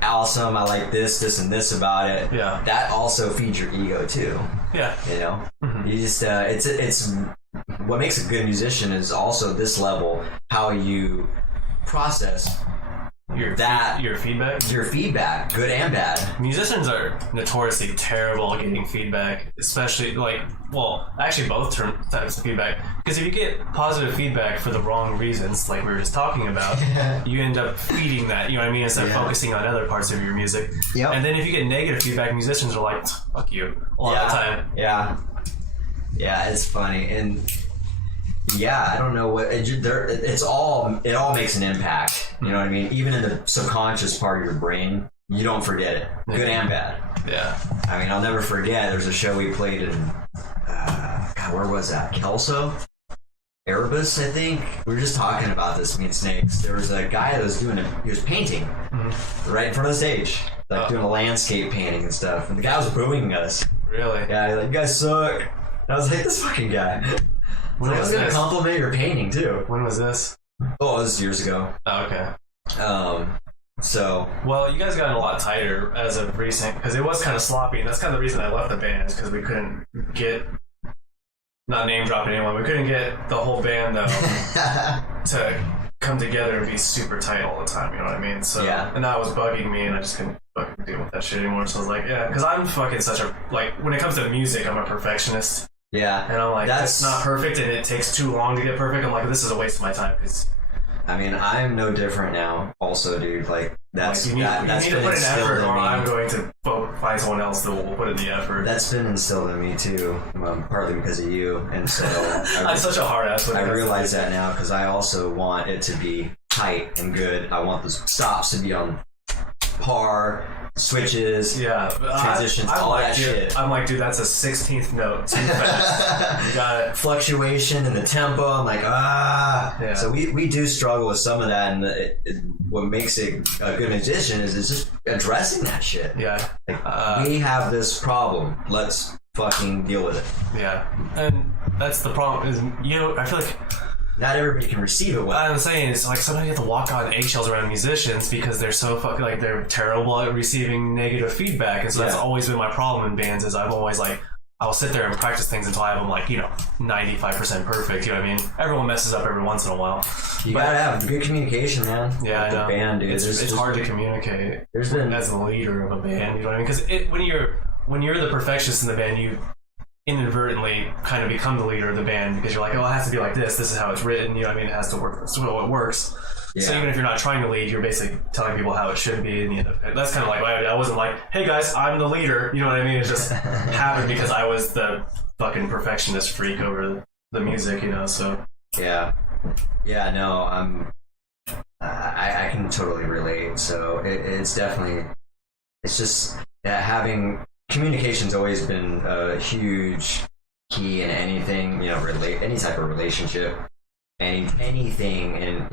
awesome. I like this, and this about it." Yeah, that also feeds your ego too. Yeah, mm-hmm. You just it's. What makes a good musician is also this level, how you process your feedback, good and bad. Musicians are notoriously terrible at getting feedback, especially actually both types of feedback. Because if you get positive feedback for the wrong reasons, like we were just talking about, you end up feeding that. You know what I mean? Instead of focusing on other parts of your music. Yep. And then if you get negative feedback, musicians are like, "Fuck you," a lot of the time. Yeah, it's funny, and I don't know what it all makes an impact. You know what I mean? Even in the subconscious part of your brain, you don't forget it, good and bad. Yeah. I mean, I'll never forget. There's a show we played in, where was that? Kelso, Erebus, I think. We were just talking about this, me and Snakes. There was a guy that was he was painting right in front of the stage, doing a landscape painting and stuff, and the guy was booing us. Really? Yeah, he's like, "You guys suck." I was like, "This fucking guy." I was gonna compliment your painting too. When was this? Oh, it was years ago. Oh, okay. Well, you guys got a lot tighter as of recent because it was kind of sloppy, and that's kind of the reason I left the band is because we couldn't get, not name dropping anyone, we couldn't get the whole band though to come together and be super tight all the time. You know what I mean? So and that was bugging me, and I just couldn't fucking deal with that shit anymore. So I was like, because I'm fucking such a when it comes to music, I'm a perfectionist. Yeah, and I'm like, it's not perfect, and it takes too long to get perfect. I'm like, this is a waste of my time. Because I mean, I'm no different now. Also, dude, like that's you need to put in effort, or I'm going to find someone else that will put in the effort. That's been instilled in me too, partly because of you, and so I'm such a hard ass. I realize that now because I also want it to be tight and good. I want the stops to be on par. Switches, transitions, all that shit. I'm like, dude, that's a 16th note too fast. You got it. Fluctuation in the tempo. I'm like, Yeah. So we do struggle with some of that, and what makes it a good musician is it's just addressing that shit. Yeah. We have this problem. Let's fucking deal with it. Yeah. And that's the problem. Is I feel like. Not everybody can receive it well. I'm saying is like sometimes you have to walk on eggshells around musicians because they're so fucking they're terrible at receiving negative feedback, and so that's always been my problem in bands. Is I've always like I'll sit there and practice things until I have them like, 95% perfect. You know what I mean? Everyone messes up every once in a while. You gotta have good communication, man. Yeah, I know. The band, dude. It's hard to communicate. There's been as the leader of a band, you know what I mean? Because when you're the perfectionist in the band, you inadvertently kind of become the leader of the band because you're like, oh, it has to be like this. This is how it's written. You know what I mean? It has to work. So it works. Yeah. So even if you're not trying to lead, you're basically telling people how it should be. And that's kind of like, I wasn't like, hey guys, I'm the leader. You know what I mean? It just happened because I was the fucking perfectionist freak over the music, so. Yeah. Yeah, no, I can totally relate. So it's definitely, it's just having communication's always been a huge key in anything, any type of relationship, anything, and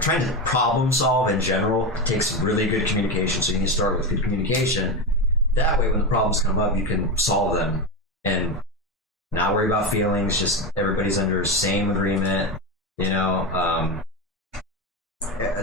trying to problem solve in general takes really good communication. So you need to start with good communication. That way, when the problems come up, you can solve them and not worry about feelings. Just everybody's under the same agreement. The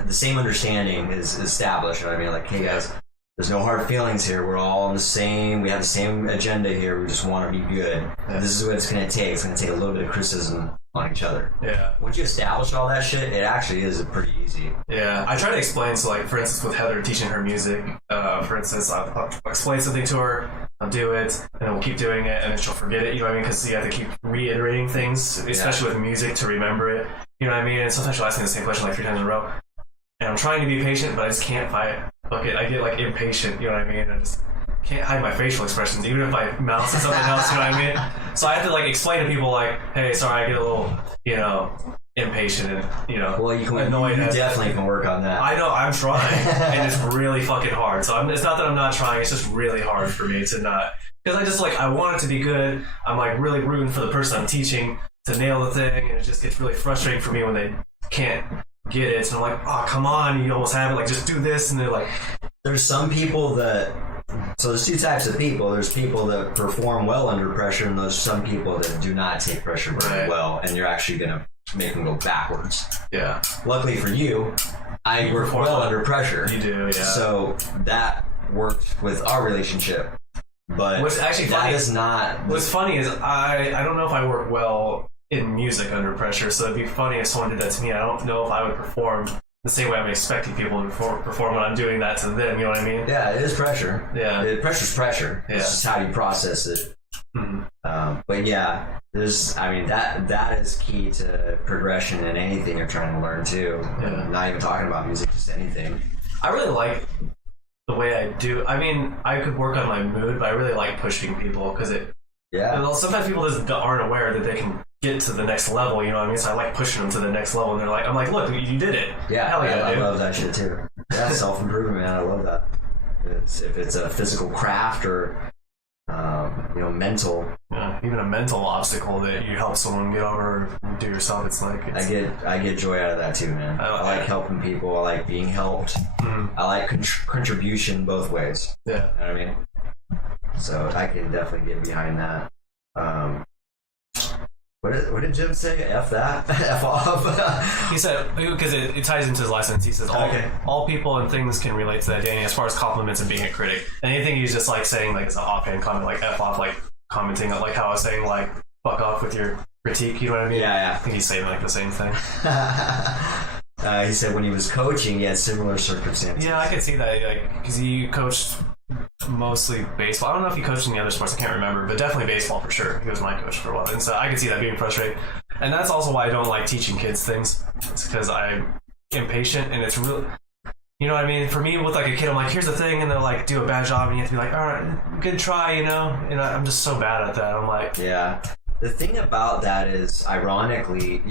same understanding is established. You know what I mean? Like, hey guys, there's no hard feelings here. We're all on the same. We have the same agenda here. We just want to be good. Yeah. This is what it's going to take. It's going to take a little bit of criticism on each other. Yeah. Once you establish all that shit, it actually is pretty easy. Yeah. I try to explain. So, like, for instance, with Heather teaching her music, for instance, I'll explain something to her, I'll do it, and then we'll keep doing it, and then she'll forget it. You know what I mean? Because you have to keep reiterating things, especially with music, to remember it. You know what I mean? And sometimes she'll ask me the same question like 3 times in a row. And I'm trying to be patient, but I just can't fight. I get like impatient, you know what I mean? I just can't hide my facial expressions, even if my mouth says something else, you know what I mean? So I have to like explain to people like, hey, sorry, I get a little, impatient and, well, you annoyed. You definitely can work on that. I know, I'm trying, and it's really fucking hard. So it's not that I'm not trying, it's just really hard for me to not, because I just I want it to be good. I'm like really rooting for the person I'm teaching to nail the thing, and it just gets really frustrating for me when they can't get it. So I'm like, oh, come on, you almost have it, like just do this. And they're like, there's some people that, so there's 2 types of people. There's people that perform well under pressure, and there's some people that do not take pressure very well, and you're actually gonna make them go backwards. Yeah. Luckily for you, I work well under pressure. You do, yeah. So that worked with our relationship. But what's actually that funny, is not. What's funny is I don't know if I work well in music under pressure, so it'd be funny if someone did that to me. I don't know if I would perform the same way I'm expecting people to perform when I'm doing that to them, you know what I mean? Yeah, it is pressure. Yeah. Pressure's pressure. Yeah. It's just how you process it. Mm-hmm. But yeah, that is key to progression in anything you're trying to learn too. Yeah. Not even talking about music, just anything. I really like the way I do. I mean, I could work on my mood, but I really like pushing people because sometimes people just aren't aware that they can get to the next level, you know what I mean? So I like pushing them to the next level, and I'm like, look, you did it. Yeah, hell yeah, I love that shit too. Yeah, self-improvement, man, I love that. If it's a physical craft or, mental. Yeah, even a mental obstacle that you help someone get over or do yourself, I get joy out of that too, man. I like helping people, I like being helped. Mm-hmm. I like contribution both ways. Yeah. You know what I mean? So I can definitely get behind that. What did Jim say? F that? F off? He said, because it ties into his lessons, he says, all people and things can relate to that, Danny, as far as compliments and being a critic. Anything he's just like saying, like, it's an offhand comment, like F off, like commenting, like how I was saying, like, fuck off with your critique, you know what I mean? Yeah. I think he's saying, like, the same thing. He said when he was coaching, he had similar circumstances. Yeah, I could see that, like, because he coached mostly baseball. I don't know if he coached in the other sports, I can't remember, but definitely baseball for sure. He was my coach for a while, and so I could see that being frustrating. And that's also why I don't like teaching kids things. It's because I'm impatient, and it's real. You know what I mean? For me, with like a kid, I'm like, here's the thing, and they'll like do a bad job, and you have to be like, all right, good try, you know? And I'm just so bad at that. I'm like, yeah. The thing about that is, ironically,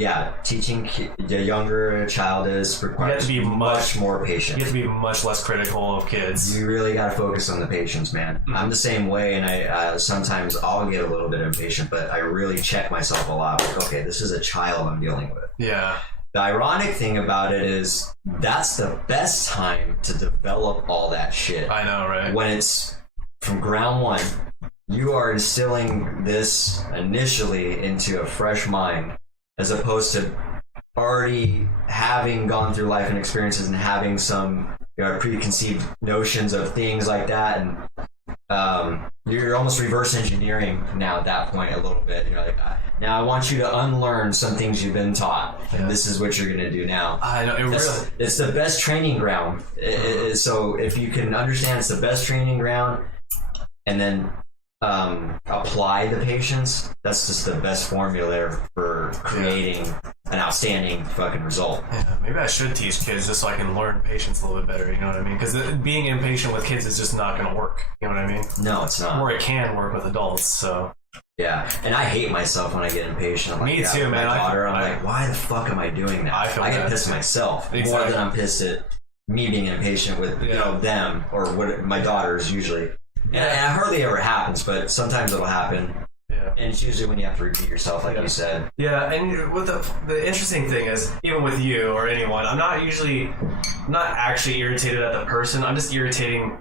teaching the younger a child is requires you have to be much more patient. You have to be much less critical of kids. You really got to focus on the patience, man. Mm-hmm. I'm the same way, and I sometimes I'll get a little bit impatient, but I really check myself a lot. Like, okay, this is a child I'm dealing with. Yeah. The ironic thing about it is that's the best time to develop all that shit. I know, right? When it's from ground one. You are instilling this initially into a fresh mind, as opposed to already having gone through life and experiences and having some preconceived notions of things like that. And you're almost reverse engineering now at that point a little bit. You're like, now I want you to unlearn some things you've been taught, and this is what you're going to do now. I know, it's the best training ground. So if you can understand it's the best training ground, and then apply the patience, that's just the best formula for creating an outstanding fucking result. Yeah, maybe I should teach kids just so I can learn patience a little bit better, you know what I mean? Because being impatient with kids is just not going to work, you know what I mean? No, it's not. Or it can work with adults, so... Yeah, and I hate myself when I get impatient. I'm like, Me too, man. My daughter, I'm like, why the fuck am I doing that? I get pissed at myself more than I'm pissed at me being impatient with them or what my daughters usually. And it hardly ever happens, but sometimes it'll happen. Yeah. And it's usually when you have to repeat yourself, like you said. Yeah, and with the interesting thing is, even with you or anyone, I'm not actually irritated at the person. I'm just irritating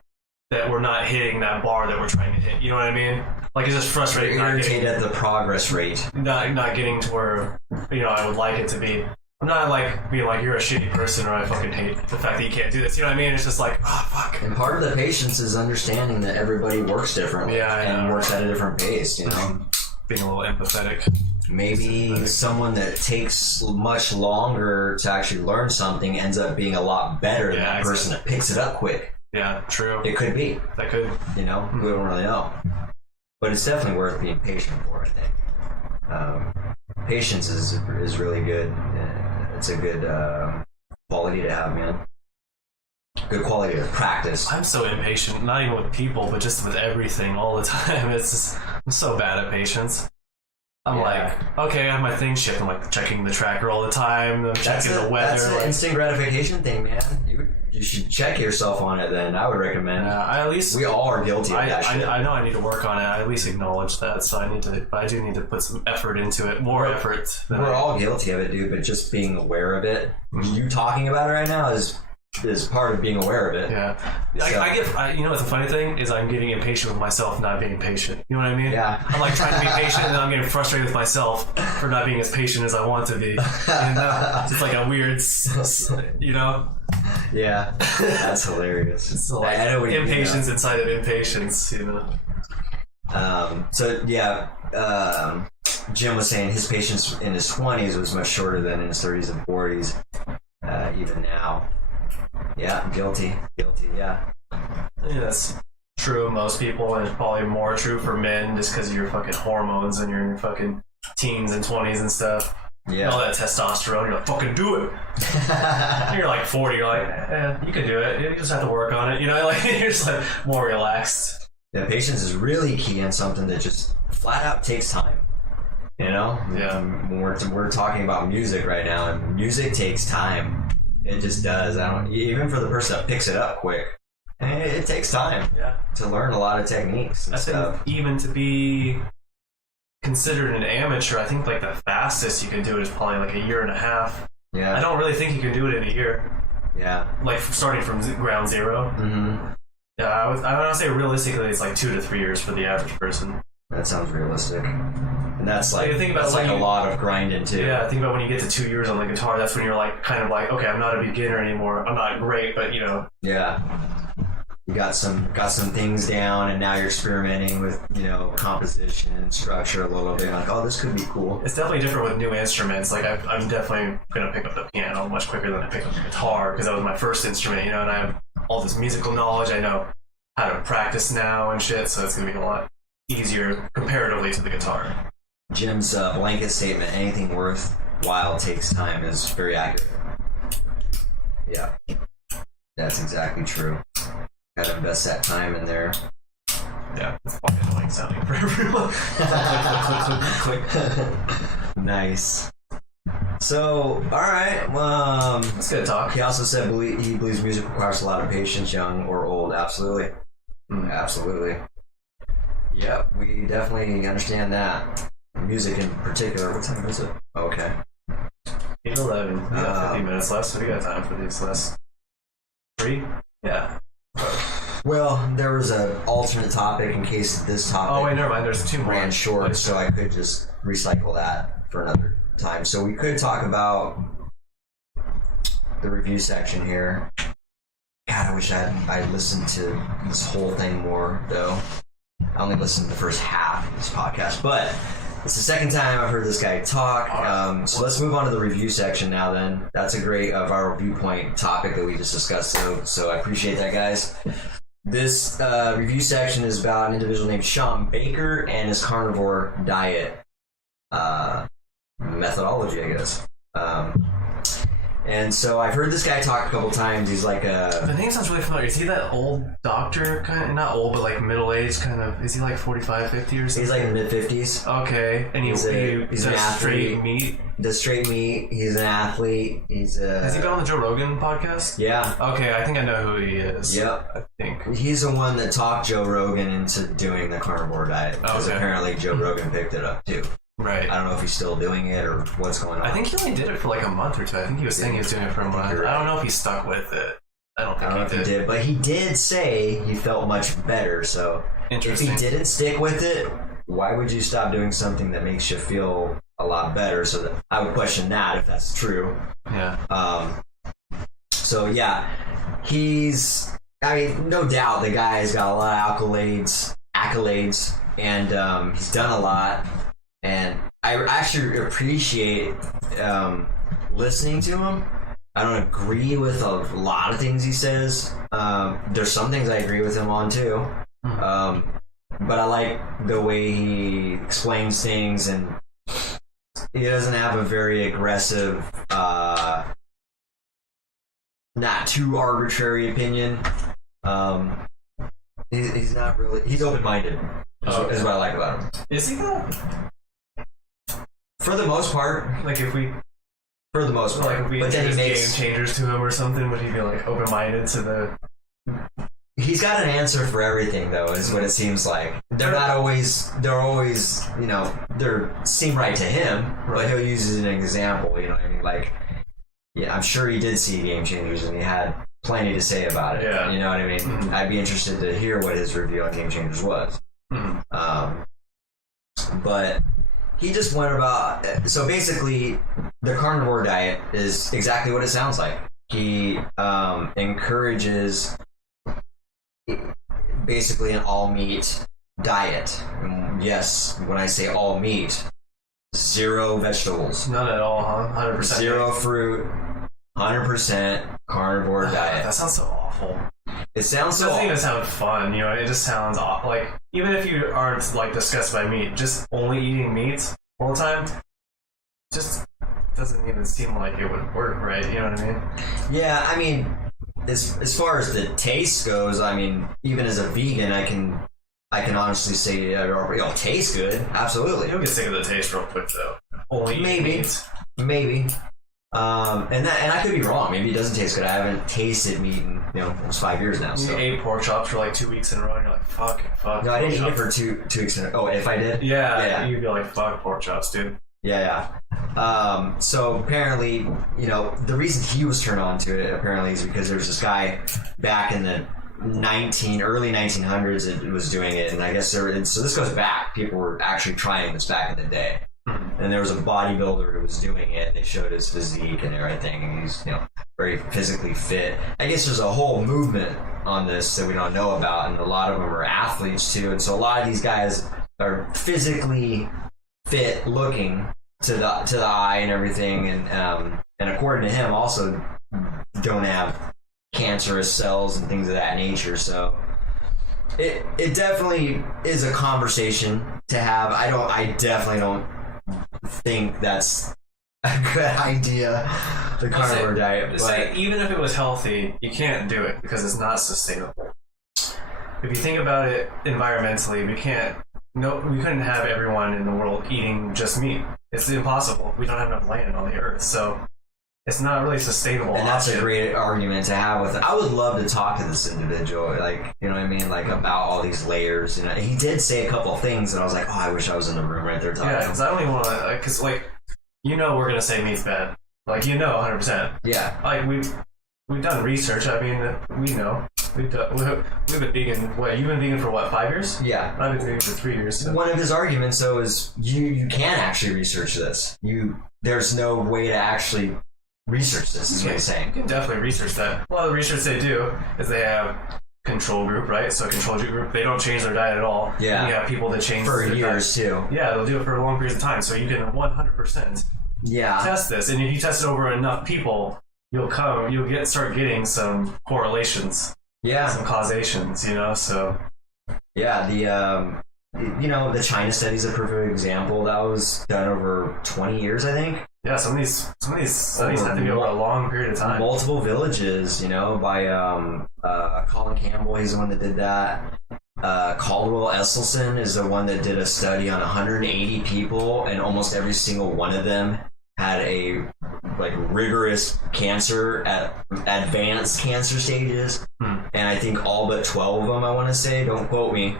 that we're not hitting that bar that we're trying to hit. You know what I mean? Like, it's just frustrating. You're irritated at the progress rate. Not getting to where, I would like it to be. I'm not like being like, you're a shitty person or I fucking hate the fact that you can't do this. You know what I mean? It's just like, fuck. And part of the patience is understanding that everybody works differently and works at a different pace, Being a little empathetic. Maybe someone that takes much longer to actually learn something ends up being a lot better than that person that picks it up quick. Yeah, true. It could be. That could. We don't really know. But it's definitely worth being patient for, I think. Patience is really good. It's a good quality to have, man. Good quality to practice. I'm so impatient, not even with people, but just with everything all the time. It's just, I'm so bad at patience. I'm like, okay, I have my thing shipped. I'm like checking the tracker all the time. I'm checking the weather. That's an instant gratification thing, man. You should check yourself on it then. I would recommend. We all are guilty of that shit. I know I need to work on it. I at least acknowledge that. So I do need to put some effort into it. More effort. We're all guilty of it, dude. But just being aware of it. You talking about it right now is part of being aware of it. Yeah. You know what's the funny thing is I'm getting impatient with myself not being patient. You know what I mean? Yeah. I'm like trying to be patient and then I'm getting frustrated with myself for not being as patient as I want to be. It's like a weird, Yeah. That's hilarious. It's like I know impatience inside of impatience, Jim was saying his patience in his 20s was much shorter than in his 30s and 40s, even now. Yeah, guilty, yeah. That's true of most people, and it's probably more true for men just because of your fucking hormones and your fucking teens and 20s and stuff. Yeah. All that testosterone, you're like, fucking do it. You're like 40, you're like, you can do it. You just have to work on it. You're just like more relaxed. Yeah, patience is really key on something that just flat out takes time. Yeah. When we're talking about music right now, and music takes time. It just does. Even for the person that picks it up quick, it takes time. Yeah. To learn a lot of techniques and stuff. Even to be considered an amateur, I think like the fastest you can do it is probably like a year and a half. Yeah. I don't really think you can do it in a year. Yeah. Like starting from ground zero. Mm-hmm. Yeah, I would say realistically it's like 2 to 3 years for the average person. That sounds realistic. And that's like, a lot of grinding too. Yeah, think about when you get to 2 years on the guitar, that's when you're like, kind of like, okay, I'm not a beginner anymore. I'm not great, but Yeah. You got some things down and now you're experimenting with, composition, structure a little bit. Like, oh, this could be cool. It's definitely different with new instruments. Like, I'm definitely going to pick up the piano much quicker than I pick up the guitar because that was my first instrument, and I have all this musical knowledge. I know how to practice now and shit, so it's going to be a lot easier comparatively to the guitar. Jim's blanket statement, anything worthwhile takes time, is very accurate. Yeah. That's exactly true. Gotta invest that time in there. Yeah, it's fucking annoying sounding for everyone. click. Nice. So, alright, that's good talk. He also said he believes music requires a lot of patience, young or old. Absolutely. Absolutely. Yep, we definitely understand that. Music in particular. What time is it? Oh, okay. 8:11. We got 50 minutes left, so we got time for these last 3? Yeah. Well, there was an alternate topic in case this topic. Oh wait, never mind. There's 2 more. Ran short, so I could just recycle that for another time. So we could talk about the review section here. God, I wish I listened to this whole thing more, though. I only listened to the first half of this podcast, but it's the second time I've heard this guy talk. So let's move on to the review section now then. That's a great viral viewpoint topic that we just discussed, so I appreciate that, guys. This review section is about an individual named Sean Baker and his carnivore diet methodology, I guess. And so I've heard this guy talk a couple times. He's like The name sounds really familiar. Is he that old doctor, kind of? Not old, but like middle-aged, kind of. Is he like 45, 50 or something? He's like in the mid-50s. Okay. And he's an athlete. Straight meat? Does straight meat. He's an athlete. Has he been on the Joe Rogan podcast? Yeah. Okay, I think I know who he is. Yep. I think. He's the one that talked Joe Rogan into doing the carnivore diet. Because apparently Joe Rogan picked it up too. Right. I don't know if he's still doing it or what's going on. I think he only did it for like a month or two. I think he was saying he was doing it for a month. I don't know if he stuck with it. I don't think he did. But he did say he felt much better. So if he didn't stick with it, why would you stop doing something that makes you feel a lot better? So I would question that if that's true. Yeah. So yeah, no doubt the guy's got a lot of accolades, and he's done a lot. And I actually appreciate listening to him. I don't agree with a lot of things he says. There's some things I agree with him on too. But I like the way he explains things, and he doesn't have a very aggressive, not too arbitrary opinion. He's not really. He's open-minded. Is what I like about him. Is he though? For the most part, like for the most part, like if we introduce game changers to him or something, would he be like open-minded to the? He's got an answer for everything, though, is what it seems like. They're always, they seem right to him, but he'll use it as an example. You know what I mean? Like, yeah, I'm sure he did see Game Changers and he had plenty to say about it. Yeah. You know what I mean? Mm-hmm. I'd be interested to hear what his review on Game Changers was. Mm-hmm. But he just went about. So basically, the carnivore diet is exactly what it sounds like. He encourages basically an all meat diet. And yes, when I say all meat, 0 vegetables. None at all, huh? 100%. 0 fruit. 100% carnivore diet. That sounds so awful. It sounds so. It doesn't even sound fun, you know. It just sounds awful. Like, even if you aren't like disgusted by meat, just only eating meat all the time, just doesn't even seem like it would work, right? You know what I mean? Yeah, I mean, as far as the taste goes, I mean, even as a vegan, I can honestly say it'll taste good. Absolutely. You'll get sick of the taste real quick, though. Only eating meat. Maybe. And I could be wrong. Maybe it doesn't taste good. I haven't tasted meat in almost 5 years now. So. You ate pork chops for like 2 weeks in a row, and you're like, fuck. No, I didn't eat it for 2 weeks in a row. Oh, if I did? Yeah. You'd be like, fuck pork chops, dude. Yeah. So apparently, the reason he was turned on to it apparently is because there was this guy back in the early 1900s that was doing it, and I guess so this goes back. People were actually trying this back in the day. And there was a bodybuilder who was doing it, and they showed his physique and everything, and he's, very physically fit. I guess there's a whole movement on this that we don't know about, and a lot of them are athletes too, and so a lot of these guys are physically fit looking to the eye and everything, and according to him, also don't have cancerous cells and things of that nature, so it definitely is a conversation to have. I definitely don't think that's a good idea, the carnivore diet. But even if it was healthy, you can't do it because it's not sustainable. If you think about it environmentally, we couldn't have everyone in the world eating just meat. It's impossible. We don't have enough land on the earth, so it's not really sustainable. And that's a great argument to have with it. I would love to talk to this individual, like, you know what I mean, like about all these layers. He did say a couple of things, and I was like, oh, I wish I was in the room right there talking. Yeah, because I don't even want to, because we're gonna say meat's bad, 100%. Yeah, like we've done research. I mean, we know. We've been vegan. What, you've been vegan for what, 5 years? Yeah. I've been vegan for 3 years. So. One of his arguments, though, is you can actually research this. There's no way to actually research this, is what he's saying. You can definitely research that. A lot of the research they do is they have control group, right? So a control group, they don't change their diet at all. Yeah. And you have people that change For their years, diet. too. Yeah, they'll do it for a long period of time. So you can 100% test this. And if you test it over enough people, you'll start getting some correlations. Yeah. Some causations, so. Yeah, the China study is a perfect example. That was done over 20 years, I think. Yeah, some of these studies have to be over a long period of time. Multiple villages, by Colin Campbell. He's the one that did that. Caldwell Esselstyn is the one that did a study on 180 people, and almost every single one of them had a rigorous cancer at advanced cancer stages. And I think all but 12 of them, I want to say, don't quote me,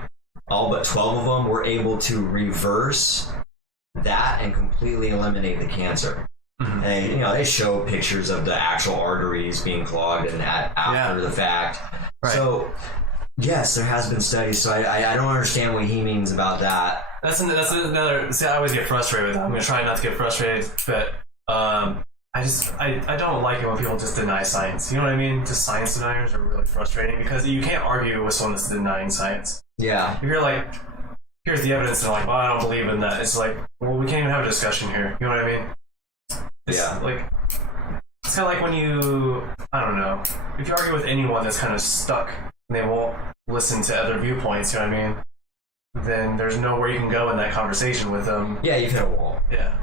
all but 12 of them were able to reverse that and completely eliminate the cancer. And they show pictures of the actual arteries being clogged and after the fact. Right. So yes, there has been studies. So I don't understand what he means about that. That's another. See, I always get frustrated with that. I'm gonna try not to get frustrated, but I don't like it when people just deny science. You know what I mean? Just science deniers are really frustrating because you can't argue with someone that's denying science. Yeah. If you're like, here's the evidence, and they're like, well, I don't believe in that. It's like, well, we can't even have a discussion here. You know what I mean? It's it's kind of like when I don't know, if you argue with anyone that's kind of stuck and they won't listen to other viewpoints, you know what I mean? Then there's nowhere you can go in that conversation with them. Yeah, you've hit a wall. Yeah.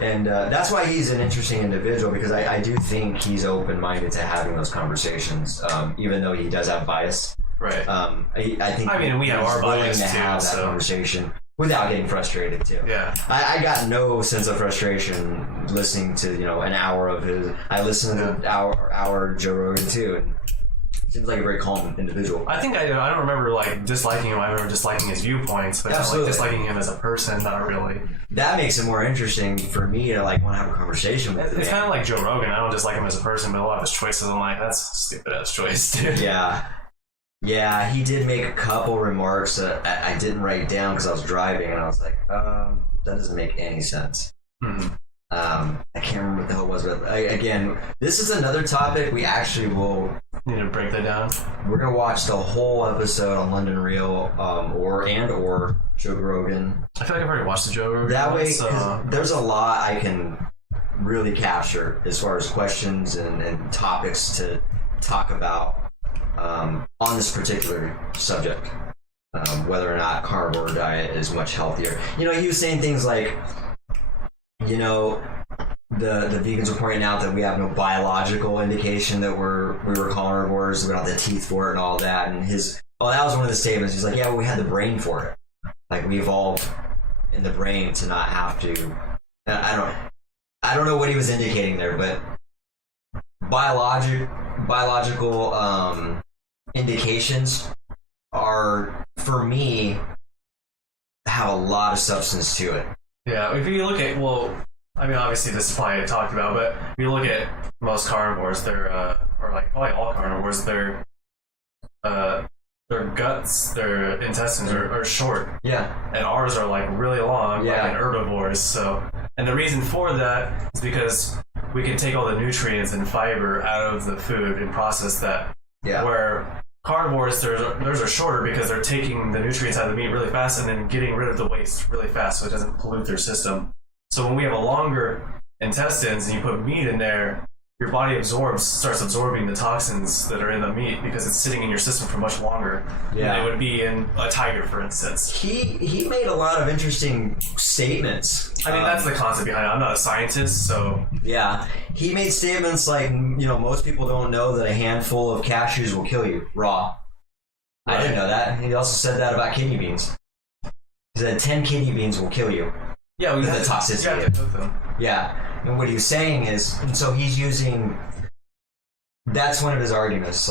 And that's why he's an interesting individual, because I do think he's open-minded to having those conversations, even though he does have bias. Right. I think. I mean, we have our bias to have that conversation without getting frustrated too. Yeah. I got no sense of frustration listening to an hour of his. I listened to hour Joe Rogan too, and seems like a very calm individual. I think I don't remember disliking him. I remember disliking his viewpoints, but disliking him as a person, not really. That makes it more interesting for me to want to have a conversation with him. It's kind of like Joe Rogan. I don't dislike him as a person, but a lot of his choices, I'm like, that's a stupid ass choice, dude. Yeah. Yeah, he did make a couple remarks that I didn't write down because I was driving, and I was like, that doesn't make any sense. Mm-hmm. I can't remember what the hell it was, but again, this is another topic we actually will need to break that down. We're gonna watch the whole episode on London Real, or Joe Rogan. I feel like I've already watched the Joe Rogan. That way, there's a lot I can really capture as far as questions and topics to talk about on this particular subject. Whether or not carnivore diet is much healthier. He was saying things like, the vegans were pointing out that we have no biological indication that we were carnivores, we don't have the teeth for it and all that. And that was one of the statements. He's like, yeah, well, we had the brain for it. We evolved in the brain to not have to. I don't know what he was indicating there, but biological indications are, for me, have a lot of substance to it. Yeah, if you look at, obviously this is probably talked about, but if you look at most carnivores, they're, or probably all carnivores, their guts, their intestines are short. Yeah. And ours are really long, like in herbivores. So, and the reason for that is because we can take all the nutrients and fiber out of the food and process that. Yeah. Where carnivores, theirs are shorter because they're taking the nutrients out of the meat really fast and then getting rid of the waste really fast so it doesn't pollute their system. So when we have a longer intestines and you put meat in there, your body starts absorbing the toxins that are in the meat because it's sitting in your system for much longer than it would be in a tiger, for instance. He made a lot of interesting statements. I mean, that's the concept behind it. I'm not a scientist, so... Yeah. He made statements like, most people don't know that a handful of cashews will kill you, raw. Right. I didn't know that. He also said that about kidney beans. He said 10 kidney beans will kill you. Yeah, the toxicity. You have to cook them. Yeah. And what he was saying is, and so he's using, that's one of his arguments.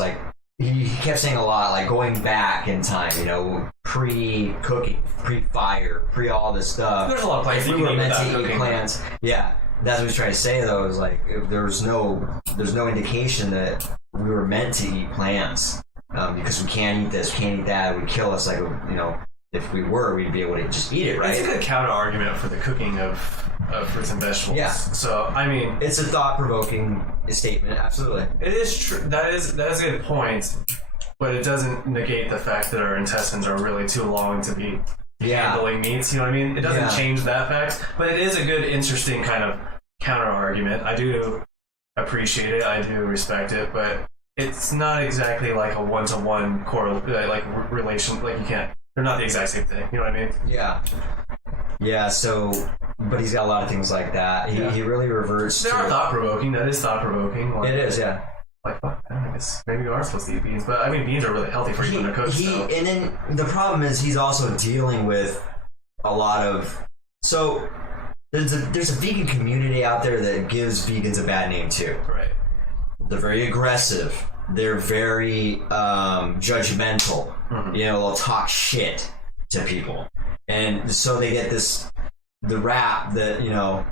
He kept saying a lot, going back in time, pre-cooking, pre-fire, pre-all this stuff. There's a lot of places we were meant to eat plants. Yeah, that's what he's trying to say, though, is if there's no indication that we were meant to eat plants because we can't eat this, we can't eat that, it would kill us, if we were, we'd be able to just eat it, right? It's a good counter argument for the cooking of of fruits and vegetables. Yeah. So I mean, it's a thought-provoking statement. Absolutely. it is true. That is a good point, but it doesn't negate the fact that our intestines are really too long to be handling meats. You know what I mean? It doesn't change that fact, but it is a good, interesting kind of counter argument. I do appreciate it. I do respect it, but it's not exactly like a one-to-one relation. Like you can't. They're not the exact same thing. You know what I mean? Yeah. Yeah. So, but he's got a lot of things like that. He really reverts. They are thought-provoking. That is thought-provoking. Like, it is. Yeah. Like, fuck, I guess maybe we are supposed to eat beans, but I mean, beans are really healthy for you when they're cooked. And then the problem is he's also dealing with a lot of. So there's a vegan community out there that gives vegans a bad name too. Right. They're very aggressive. They're very judgmental. Mm-hmm. You know, they'll talk shit to people, and so they get the rap that, you know,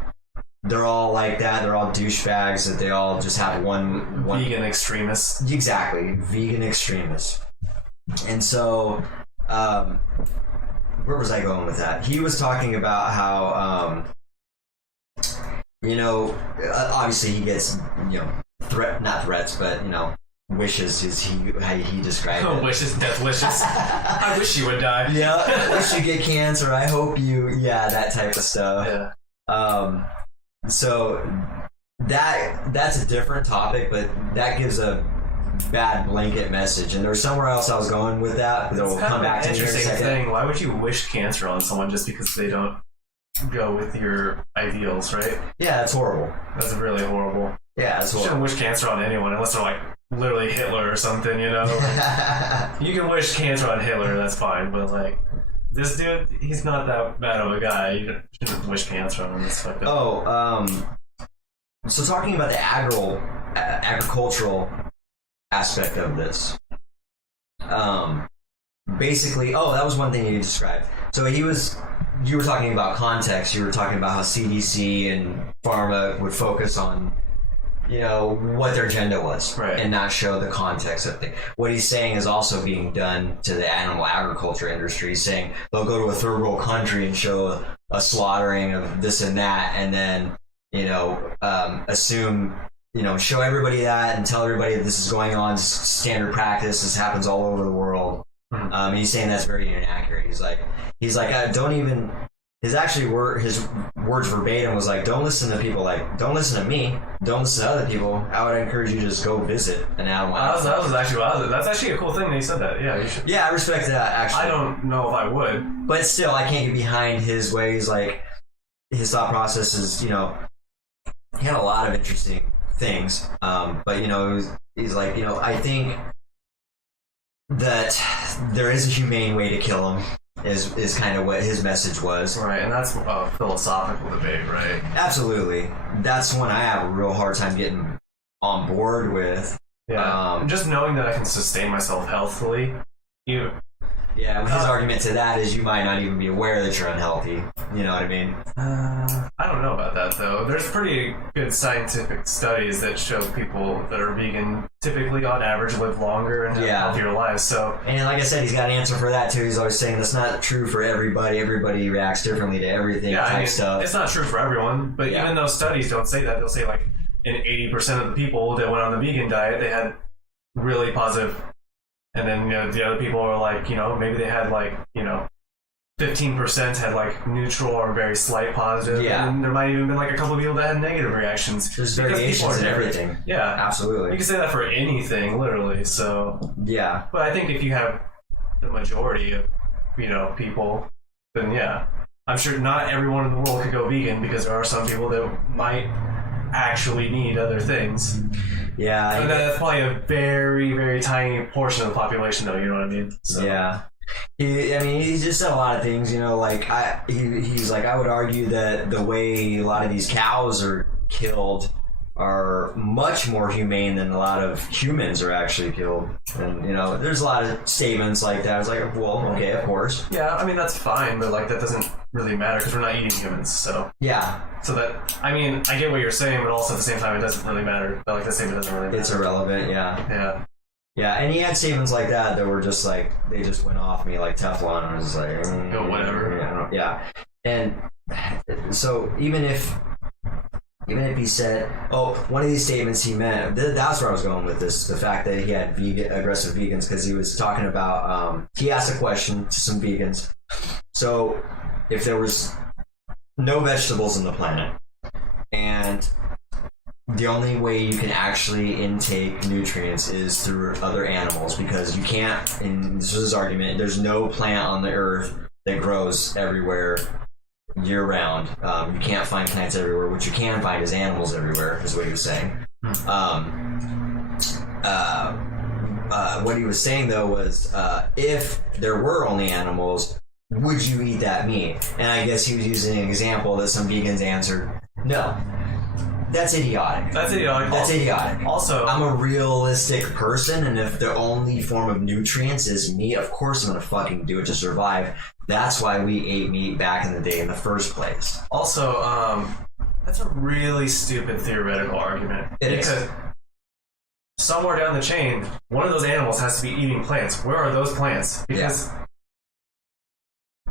they're all like that. They're all douchebags. That they all just have one vegan extremists. Exactly, vegan extremists. And so, where was I going with that? He was talking about how, you know, obviously he gets, you know, not threats, but, you know, wishes is how he described it. Wishes, death wishes. I wish you would die. Yeah, I wish you get cancer. I hope you, that type of stuff. Yeah. So that's a different topic, but that gives a bad blanket message. And there was somewhere else I was going with that, but we'll come back to it in a second. Thing. Why would you wish cancer on someone just because they don't go with your ideals, right? Yeah, that's horrible. That's really horrible. Yeah, that's horrible. You shouldn't wish cancer on anyone unless they're like literally Hitler or something, you know? You can wish cancer on Hitler, that's fine, but like this dude, he's not that bad of a guy. You shouldn't wish cancer on him. That's fucked up. So talking about the agricultural aspect of this, basically, that was one thing you described. So you were talking about context. You were talking about how CDC and pharma would focus on, you know, what their agenda was, right, and not show the context of things. What he's saying is also being done to the animal agriculture industry. He's saying they'll go to a third world country and show a slaughtering of this and that, and then, you know, assume, you know, show everybody that and tell everybody that this is going on, standard practice, this happens all over the world. Mm-hmm. He's saying that's very inaccurate. He's like, don't even. His words verbatim was like, don't listen to people, like, don't listen to me, don't listen to other people. I would encourage you to just go visit an animal. That's actually a cool thing that he said that. Yeah, you should. Yeah, I respect that, actually. I don't know if I would. But still, I can't get behind his ways. Like, his thought process is, you know, he had a lot of interesting things. But, you know, he's like, you know, I think that there is a humane way to kill him. Is kind of what his message was. Right, and that's a philosophical debate, right? Absolutely. That's one I have a real hard time getting on board with. Yeah. Just knowing that I can sustain myself healthily. His argument to that is you might not even be aware that you're unhealthy. You know what I mean? I don't know about that, though. There's pretty good scientific studies that show people that are vegan typically, on average, live longer and have healthier lives. So, and like I said, he's got an answer for that, too. He's always saying that's not true for everybody. Everybody reacts differently to everything stuff. It's not true for everyone, but even though studies don't say that, they'll say, like, in 80% of the people that went on the vegan diet, they had really positive. And then, you know, the other people are like, you know, maybe they had like, you know, 15% had like neutral or very slight positive. Yeah. And there might even been like a couple of people that had negative reactions. There's variations in everything. Yeah. Absolutely. You can say that for anything, literally. So. Yeah. But I think if you have the majority of, you know, people, then yeah. I'm sure not everyone in the world could go vegan because there are some people that might actually need other things. Yeah. And that's probably a very, very tiny portion of the population, though, you know what I mean? So. Yeah. He just said a lot of things, you know, like, he's like, I would argue that the way a lot of these cows are killed are much more humane than a lot of humans are actually killed. And, you know, there's a lot of statements like that. It's like, well, okay, of course. Yeah, I mean, that's fine, but, like, that doesn't really matter because we're not eating humans, so. Yeah. So that, I mean, I get what you're saying, but also at the same time, it doesn't really matter. But, like, the statement doesn't really matter. It's irrelevant, yeah. Yeah. Yeah, and he had statements like that were just like, they just went off me like Teflon. I was just like, whatever. Yeah. And So even if he said, one of these statements he meant, that's where I was going with this, the fact that he had aggressive vegans, because he was talking about, he asked a question to some vegans. So if there was no vegetables on the planet, and the only way you can actually intake nutrients is through other animals, because you can't, and this was his argument, there's no plant on the earth that grows everywhere year round. You can't find plants everywhere. What you can find is animals everywhere, is what he was saying. What he was saying though was, if there were only animals, would you eat that meat? And I guess he was using an example that some vegans answered, no. That's idiotic. That's idiotic. Also, I'm a realistic person, and if the only form of nutrients is meat, of course I'm gonna fucking do it to survive. That's why we ate meat back in the day in the first place. Also, that's a really stupid theoretical argument. Because somewhere down the chain, one of those animals has to be eating plants. Where are those plants? Because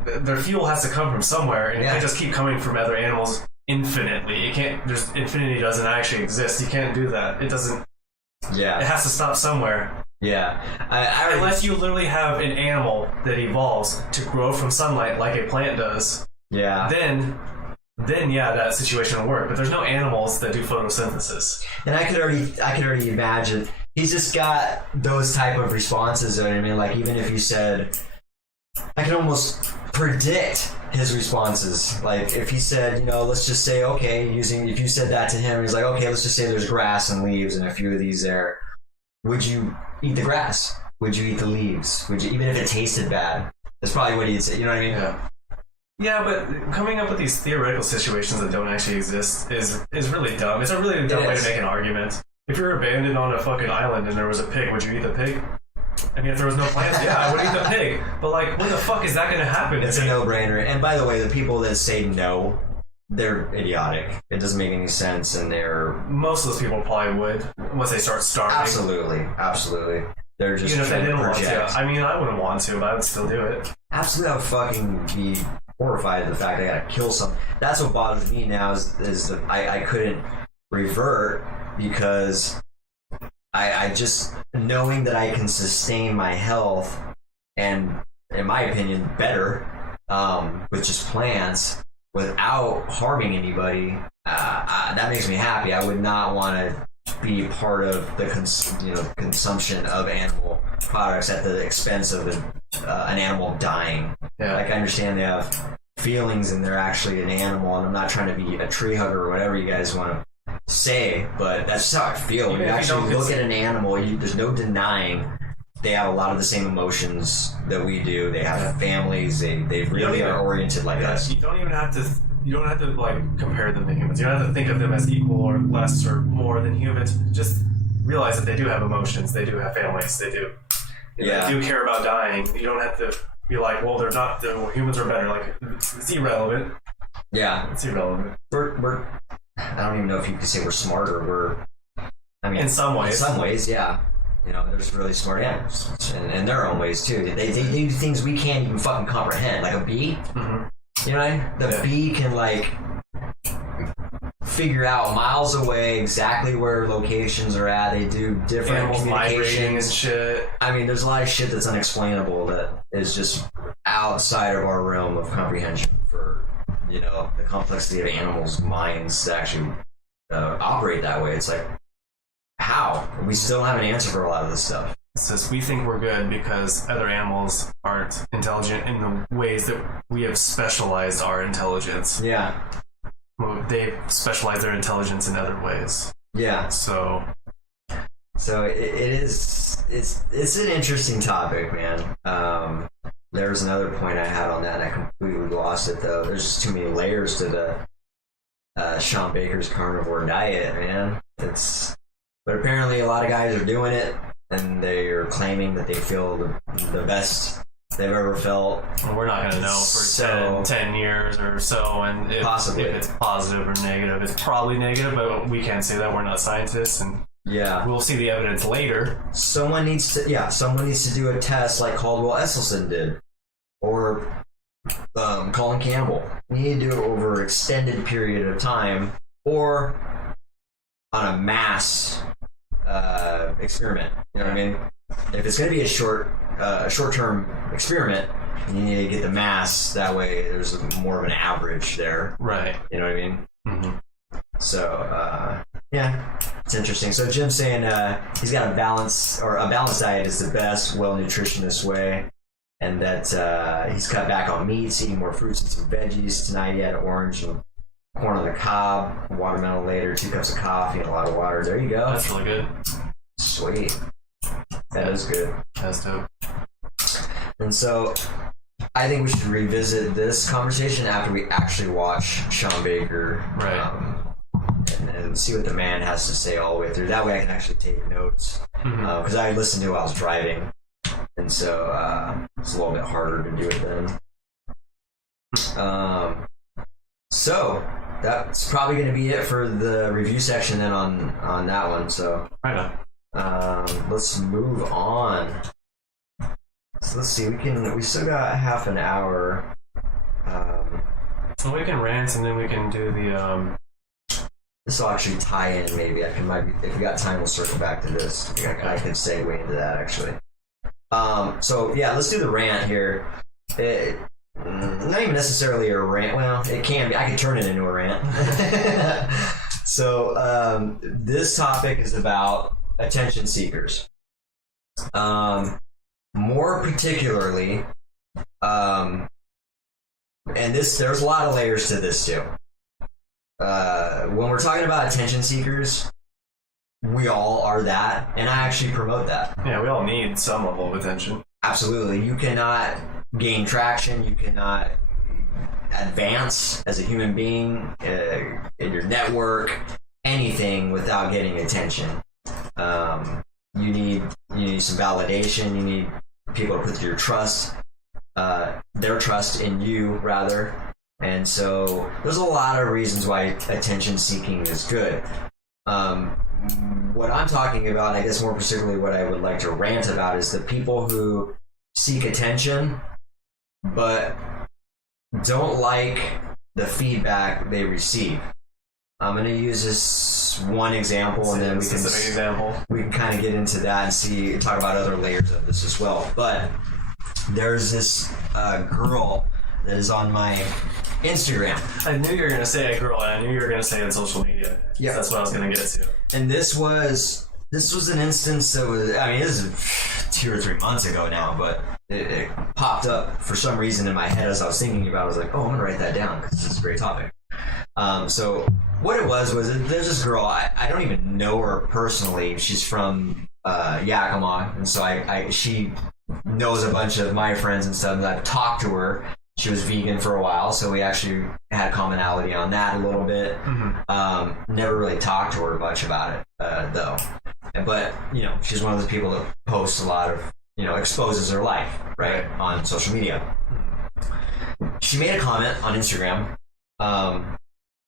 their fuel has to come from somewhere, and it can't just keep coming from other animals infinitely. It can't. There's infinity doesn't actually exist. You can't do that. It doesn't. Yeah. It has to stop somewhere. Yeah. Unless you literally have an animal that evolves to grow from sunlight like a plant does. Yeah. Then that situation will work. But there's no animals that do photosynthesis. And I could already imagine he's just got those type of responses. You know what I mean? Like, even if you said, I can almost predict his responses. Like, if he said, let's just say, okay, if you said that to him, he's like, okay, let's just say there's grass and leaves and a few of these there. Would you eat the grass? Would you eat the leaves? Would you, even if it tasted bad? That's probably what he'd say. You know what I mean? Yeah, but coming up with these theoretical situations that don't actually exist is really dumb. It's a really dumb way to make an argument. If you're abandoned on a fucking island and there was a pig, would you eat the pig? I mean, if there was no plants, I would eat the pig. But, like, what the fuck is that going to happen? It's a no-brainer. And by the way, the people that say no, they're idiotic. It doesn't make any sense, and most of those people probably would once they start starving. Absolutely. They're just even if they didn't project. Want to. I mean, I wouldn't want to, but I would still do it. Absolutely, I would fucking be horrified at the fact I gotta kill something. That's what bothers me now is that I couldn't revert, because I just, knowing that I can sustain my health and, in my opinion, better with just plants without harming anybody, that makes me happy. I would not want to be part of the consumption of animal products at the expense of an animal dying. Yeah. Like, I understand they have feelings and they're actually an animal, and I'm not trying to be a tree hugger or whatever you guys want to say, but that's just how I feel. When you actually look at an animal, there's no denying they have a lot of the same emotions that we do. They have families. They really are oriented like us. You don't have to like compare them to humans. You don't have to think of them as equal or less or more than humans. Just realize that they do have emotions. They do have families. They do. They do care about dying. You don't have to be like, well, they're not. Humans are better. Like, it's irrelevant. Yeah, it's irrelevant. We're I don't even know if you could say we're smarter. In some ways, yeah. There's really smart animals in their own ways too. They do things we can't even fucking comprehend. Like a bee. Mm-hmm. You know what I mean? The bee can, like, figure out miles away exactly where locations are at. They do different animals communications and shit. I mean, there's a lot of shit that's unexplainable that is just outside of our realm of comprehension for, the complexity of animals' minds to actually operate that way. It's like, how? We still don't have an answer for a lot of this stuff. It's just, we think we're good because other animals aren't intelligent in the ways that we have specialized our intelligence. Yeah. Well, they specialize their intelligence in other ways. Yeah. So it's an interesting topic, man. There was another point I had on that, and I completely lost it, though. There's just too many layers to the Sean Baker's carnivore diet, man. But apparently a lot of guys are doing it, and they are claiming that they feel the best they've ever felt. Well, we're not going to know for 10 years or so, and if it's positive or negative. It's probably negative, but we can't say that. We're not scientists, and we'll see the evidence later. Someone needs to do a test like Caldwell Esselstyn did, or Colin Campbell. You need to do it over an extended period of time or on a mass experiment. You know what I mean? If it's going to be a short-term experiment, you need to get the mass. That way, there's more of an average there. Right. You know what I mean? Mm-hmm. So, yeah, it's interesting. So Jim's saying he's got a balanced diet is the best, well-nutritionist way, and that he's cut back on meats, eating more fruits and some veggies. Tonight he had orange and corn on the cob, watermelon later, 2 cups of coffee, and a lot of water. There you go. That's really good. Sweet. That is good. That's dope. And so I think we should revisit this conversation after we actually watch Sean Baker. Right. And see what the man has to say all the way through. That way I can actually take notes. Because I listened to it while I was driving. And so it's a little bit harder to do it then. So that's probably going to be it for the review section then on that one. So right on. Let's move on. So let's see. We still got half an hour. So we can rant and then we can do the. This will actually tie in. Maybe if we got time, we'll circle back to this. I can segue into that actually. So yeah, let's do the rant here. Not even necessarily a rant. Well, it can be. I can turn it into a rant. So this topic is about attention seekers. More particularly, and there's a lot of layers to this too. When we're talking about attention seekers, we all are that, and I actually promote that. Yeah, we all need some level of attention. Absolutely. You cannot gain traction, you cannot advance as a human being in your network, anything without getting attention. You need some validation, you need people to put their trust in you rather. And so there's a lot of reasons why attention seeking is good. What I'm talking about, I guess more particularly what I would like to rant about, is the people who seek attention but don't like the feedback they receive. I'm going to use this one example, and then we can kind of get into that and talk about other layers of this as well. But there's this girl that is on my Instagram. I knew you were going to say a girl, and I knew you were going to say on social media. Yeah, that's what I was going to get to. And this was an instance that was, I mean, this is 2 or 3 months ago now, but it popped up for some reason in my head as I was thinking about it. I was like, oh, I'm going to write that down because this is a great topic. So what it was there's this girl, I don't even know her personally. She's from Yakima, and so she knows a bunch of my friends and stuff, and I've talked to her. She was vegan for a while, so we actually had commonality on that a little bit. Mm-hmm. Never really talked to her much about it, though. But, she's one of those people that posts a lot of, exposes her life, right, on social media. She made a comment on Instagram.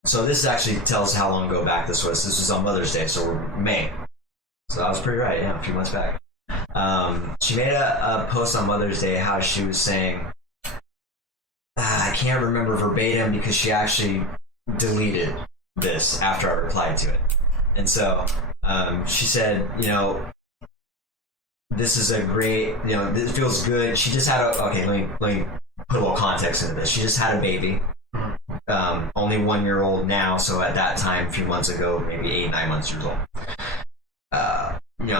So this actually tells how long ago back this was. This was on Mother's Day, so we're May. So I was pretty right, a few months back. She made a post on Mother's Day how she was saying, I can't remember verbatim because she actually deleted this after I replied to it. And so she said, this is a great, this feels good. She just had let me put a little context into this. She just had a baby, only 1 year old now. So at that time, a few months ago, maybe 8, 9 months old.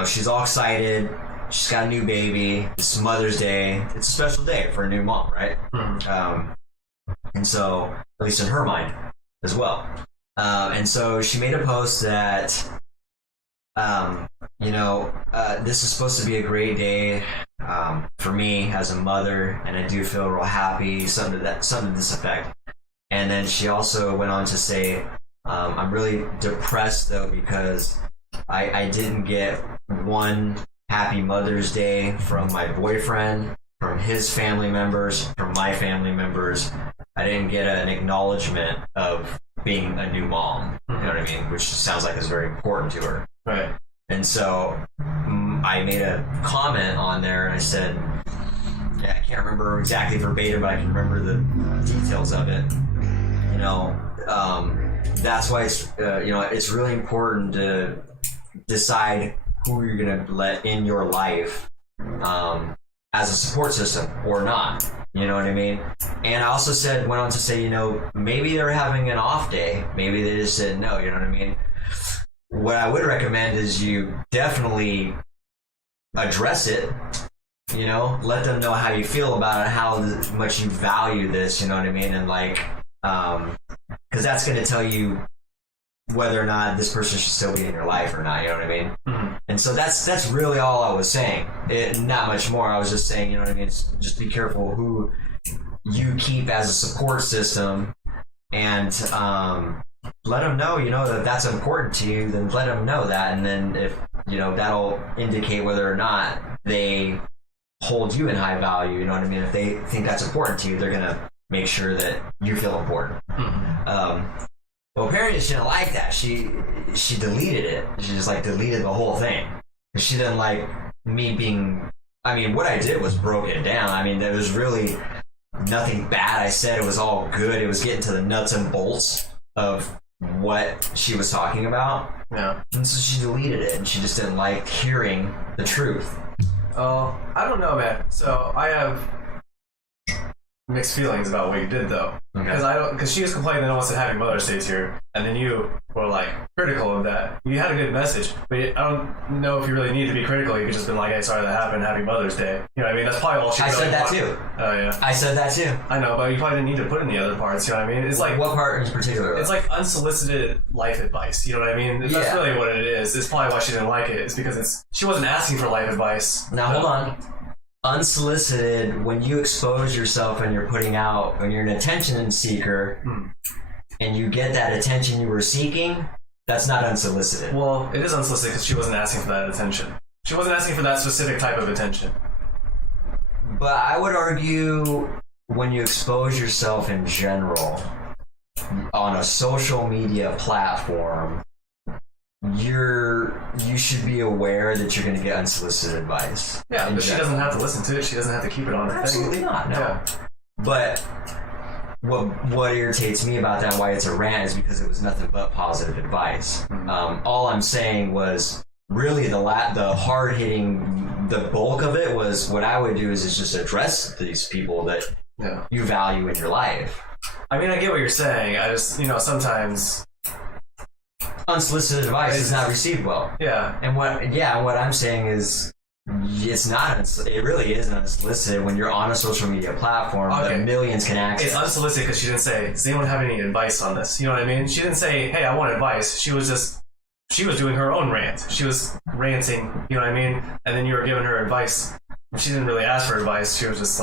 She's all excited. She's got a new baby. It's Mother's Day. It's a special day for a new mom, right? Mm-hmm. And so, at least in her mind as well. And so she made a post that, this is supposed to be a great day for me as a mother, and I do feel real happy, something to this effect. And then she also went on to say, I'm really depressed though because I didn't get one happy Mother's Day from my boyfriend, from his family members, from my family members. I didn't get an acknowledgement of being a new mom, you know what I mean? Which sounds like is very important to her. Right. And so I made a comment on there and I said, I can't remember exactly verbatim, but I can remember the details of it. You know, that's why it's it's really important to decide who you're gonna let in your life as a support system or not. You know what I mean? And I also went on to say, maybe they're having an off day. Maybe they just said no. You know what I mean? What I would recommend is you definitely address it. Let them know how you feel about it, how much you value this. You know what I mean? And because that's going to tell you whether or not this person should still be in your life or not. You know what I mean? Mm-hmm. And so that's really all I was saying. Not much more. I was just saying, you know what I mean? Just be careful who you keep as a support system, and let them know, that that's important to you. Then let them know that, and then if that'll indicate whether or not they hold you in high value. You know what I mean? If they think that's important to you, they're gonna make sure that you feel important. Mm-hmm. Well, apparently she didn't like that. She deleted it. She just deleted the whole thing. She didn't like me being. I mean, what I did was broke it down. I mean, there was really nothing bad I said. It was all good. It was getting to the nuts and bolts of what she was talking about. Yeah. And so she deleted it, and she just didn't like hearing the truth. Oh, I don't know, man. So I have mixed feelings about what you did, though, because she was complaining that no one said Happy Mother's Day to her, and then you were critical of that. You had a good message, but I don't know if you really need to be critical. You could just been like, "Hey, sorry that happened. Happy Mother's Day." You know what I mean? That's probably all she. I said that too. Oh yeah. I said that too. I know, but you probably didn't need to put in the other parts. You know what I mean? It's like what part in particular? It's like unsolicited life advice. You know what I mean? That's really what it is. It's probably why she didn't like it. It's because she wasn't asking for life advice. Now hold on. Unsolicited, when you expose yourself and you're when you're an attention seeker and you get that attention you were seeking, that's not unsolicited. Well, it is unsolicited because she wasn't asking for that attention. She wasn't asking for that specific type of attention. But I would argue when you expose yourself in general on a social media platform, you should be aware that you're going to get unsolicited advice. Yeah, but she doesn't have to listen to it. She doesn't have to keep it on her. Absolutely not. No. Yeah. But what irritates me about that, why it's a rant, is because it was nothing but positive advice. Mm-hmm. All I'm saying was really the hard hitting, the bulk of it was what I would do is just address these people that you value in your life. I mean, I get what you're saying. I just sometimes. Unsolicited advice is not received well. Yeah. And what I'm saying is it's not. It really is unsolicited when you're on a social media platform that millions can access. It's unsolicited because she didn't say, "Does anyone have any advice on this?" You know what I mean? She didn't say, "Hey, I want advice." She was doing her own rant. She was ranting. You know what I mean? And then you were giving her advice. She didn't really ask for advice. She was just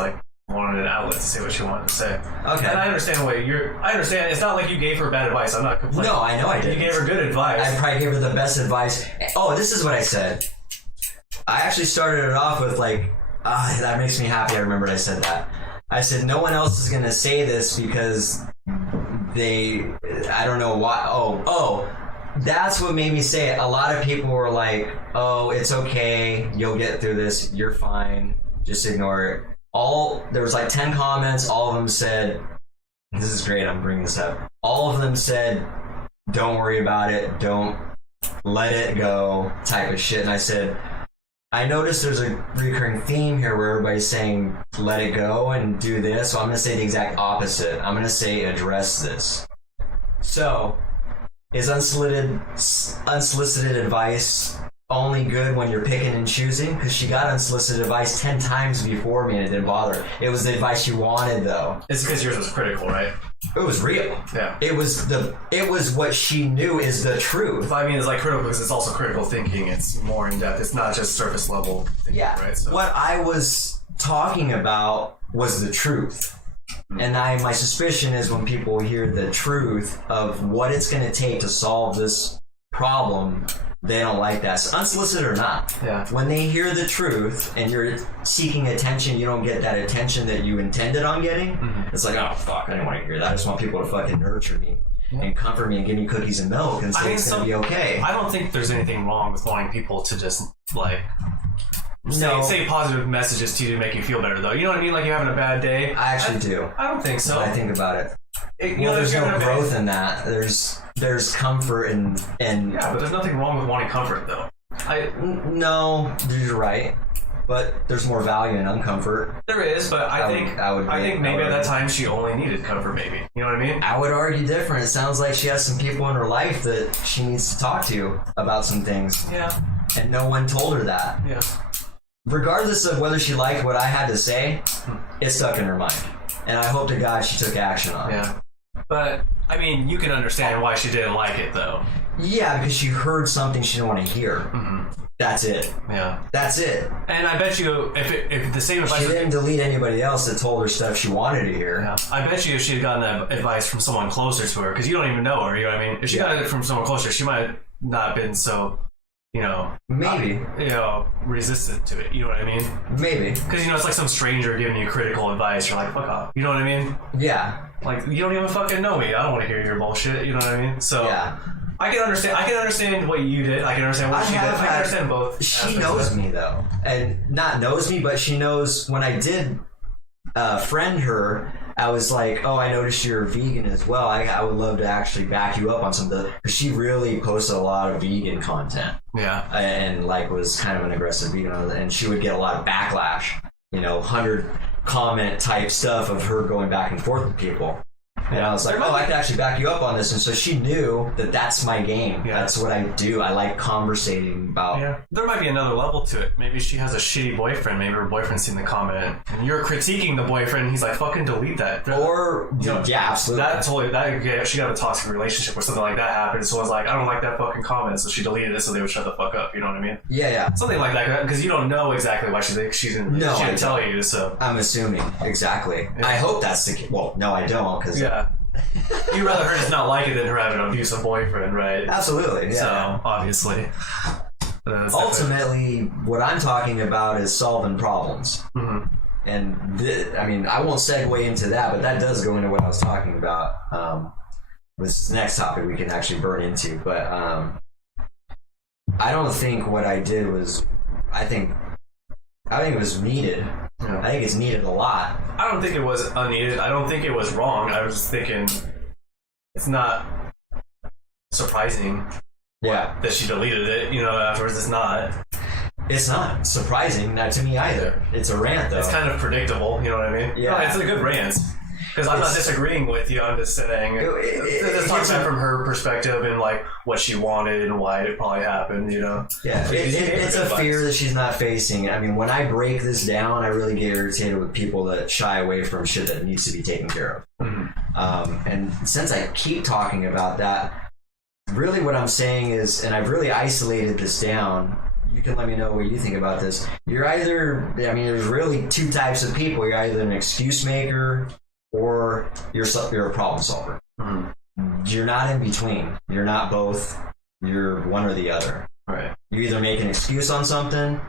wanted an outlet to say what she wanted to say. Okay. And I understand I understand. It's not like you gave her bad advice. I'm not complaining. No, I know I did. You gave her good advice. I probably gave her the best advice. Oh, this is what I said. I actually started it off with that makes me happy. I remembered I said that. I said no one else is going to say this because I don't know why. Oh, that's what made me say it. A lot of people were like, "Oh, it's okay. You'll get through this. You're fine. Just ignore it." There was 10 comments. All of them said, "This is great. I'm bringing this up." All of them said, "Don't worry about it. Don't let it go," type of shit. And I said, I noticed there's a recurring theme here where everybody's saying, "Let it go and do this." So I'm going to say the exact opposite. I'm going to say, address this. So, is unsolicited advice only good when you're picking and choosing? Because she got unsolicited advice 10 times before me and it didn't bother her. It was the advice she wanted, though. It's because yours was critical, right? It was real. Yeah. It was what she knew is the truth. I mean, it's critical because it's also critical thinking. It's more in depth. It's not just surface level thinking, right? So. What I was talking about was the truth. And my suspicion is when people hear the truth of what it's going to take to solve this problem, they don't like that. So unsolicited or not. Yeah. When they hear the truth and you're seeking attention, you don't get that attention that you intended on getting. Mm-hmm. It's like, oh, fuck, I didn't want to hear that. I just want people to fucking nurture me and comfort me and give me cookies and milk and say it's going to be okay. I don't think there's anything wrong with wanting people to just, say positive messages to you to make you feel better, though. You know what I mean? Like you're having a bad day. I actually do. I don't think so. When I think about it. Well, there's no growth in that. There's comfort and yeah, but there's nothing wrong with wanting comfort, though. No, you're right. But there's more value in uncomfort. There is, but I think maybe at that time she only needed comfort. Maybe, you know what I mean? I would argue different. It sounds like she has some people in her life that she needs to talk to about some things. Yeah. And no one told her that. Yeah. Regardless of whether she liked what I had to say, it stuck in her mind. And I hope to God she took action on it. Yeah. But, I mean, you can understand why she didn't like it, though. Yeah, because she heard something she didn't want to hear. Mm-hmm. That's it. Yeah. That's it. And I bet you, if the same advice... She didn't delete anybody else that told her stuff she wanted to hear. Yeah. I bet you if she had gotten that advice from someone closer to her, because you don't even know her, you know what I mean? If she got it from someone closer, she might have not been so... maybe resistant to it, you know what I mean? Maybe because it's like some stranger giving you critical advice. You're like, fuck off, you know what I mean? Yeah, like you don't even fucking know me. I don't want to hear your bullshit, you know what I mean? So yeah, I can understand what you did. I can understand what she did. I can understand both. She knows me though, and not knows me, but she knows when I did friend her. I was like, oh, I noticed you're vegan as well. I would love to actually back you up on some of the... Because she really posted a lot of vegan content. Yeah. And was kind of an aggressive vegan. And she would get a lot of backlash. 100 comment type stuff of her going back and forth with people. And I was like, I could actually back you up on this. And so she knew that that's my game. Yeah. That's what I do. I like conversating about... Yeah. There might be another level to it. Maybe she has a shitty boyfriend. Maybe her boyfriend's seen the comment. And you're critiquing the boyfriend. And he's like, fucking delete that. Or... yeah, absolutely. She got a toxic relationship where something like that happened. So I was like, I don't like that fucking comment. So she deleted it so they would shut the fuck up. You know what I mean? Yeah, yeah. Something like that. Because you don't know exactly why she didn't tell you. So I'm assuming. Exactly. Yeah. I hope that's the case. Well, no, I don't. Cause yeah. You'd rather her just not like it than her have an abusive boyfriend, right? Absolutely, yeah. So, obviously. Ultimately, what I'm talking about is solving problems. Mm-hmm. And, I won't segue into that, but that does go into what I was talking about. This next topic we can actually burn into. But I don't think what I did was... I think it was needed. Yeah. I think it's needed a lot. I don't think it was unneeded. I don't think it was wrong. I was just thinking it's not surprising that she deleted it, afterwards. It's not surprising, not to me either. It's a rant, though. It's kind of predictable, you know what I mean? Yeah. No, it's a good rant. Because I'm not disagreeing with you, I'm just saying it's talking about from her perspective and like what she wanted and why it probably happened, Yeah, it's a fear that she's not facing. I mean, when I break this down, I really get irritated with people that shy away from shit that needs to be taken care of. Mm-hmm. And since I keep talking about that, really what I'm saying is, and I've really isolated this down, you can let me know what you think about this. You're either, there's really two types of people. You're either an excuse maker or you're a problem solver. Mm-hmm. You're not in between. You're not both. You're one or the other. Right. You either make an excuse on something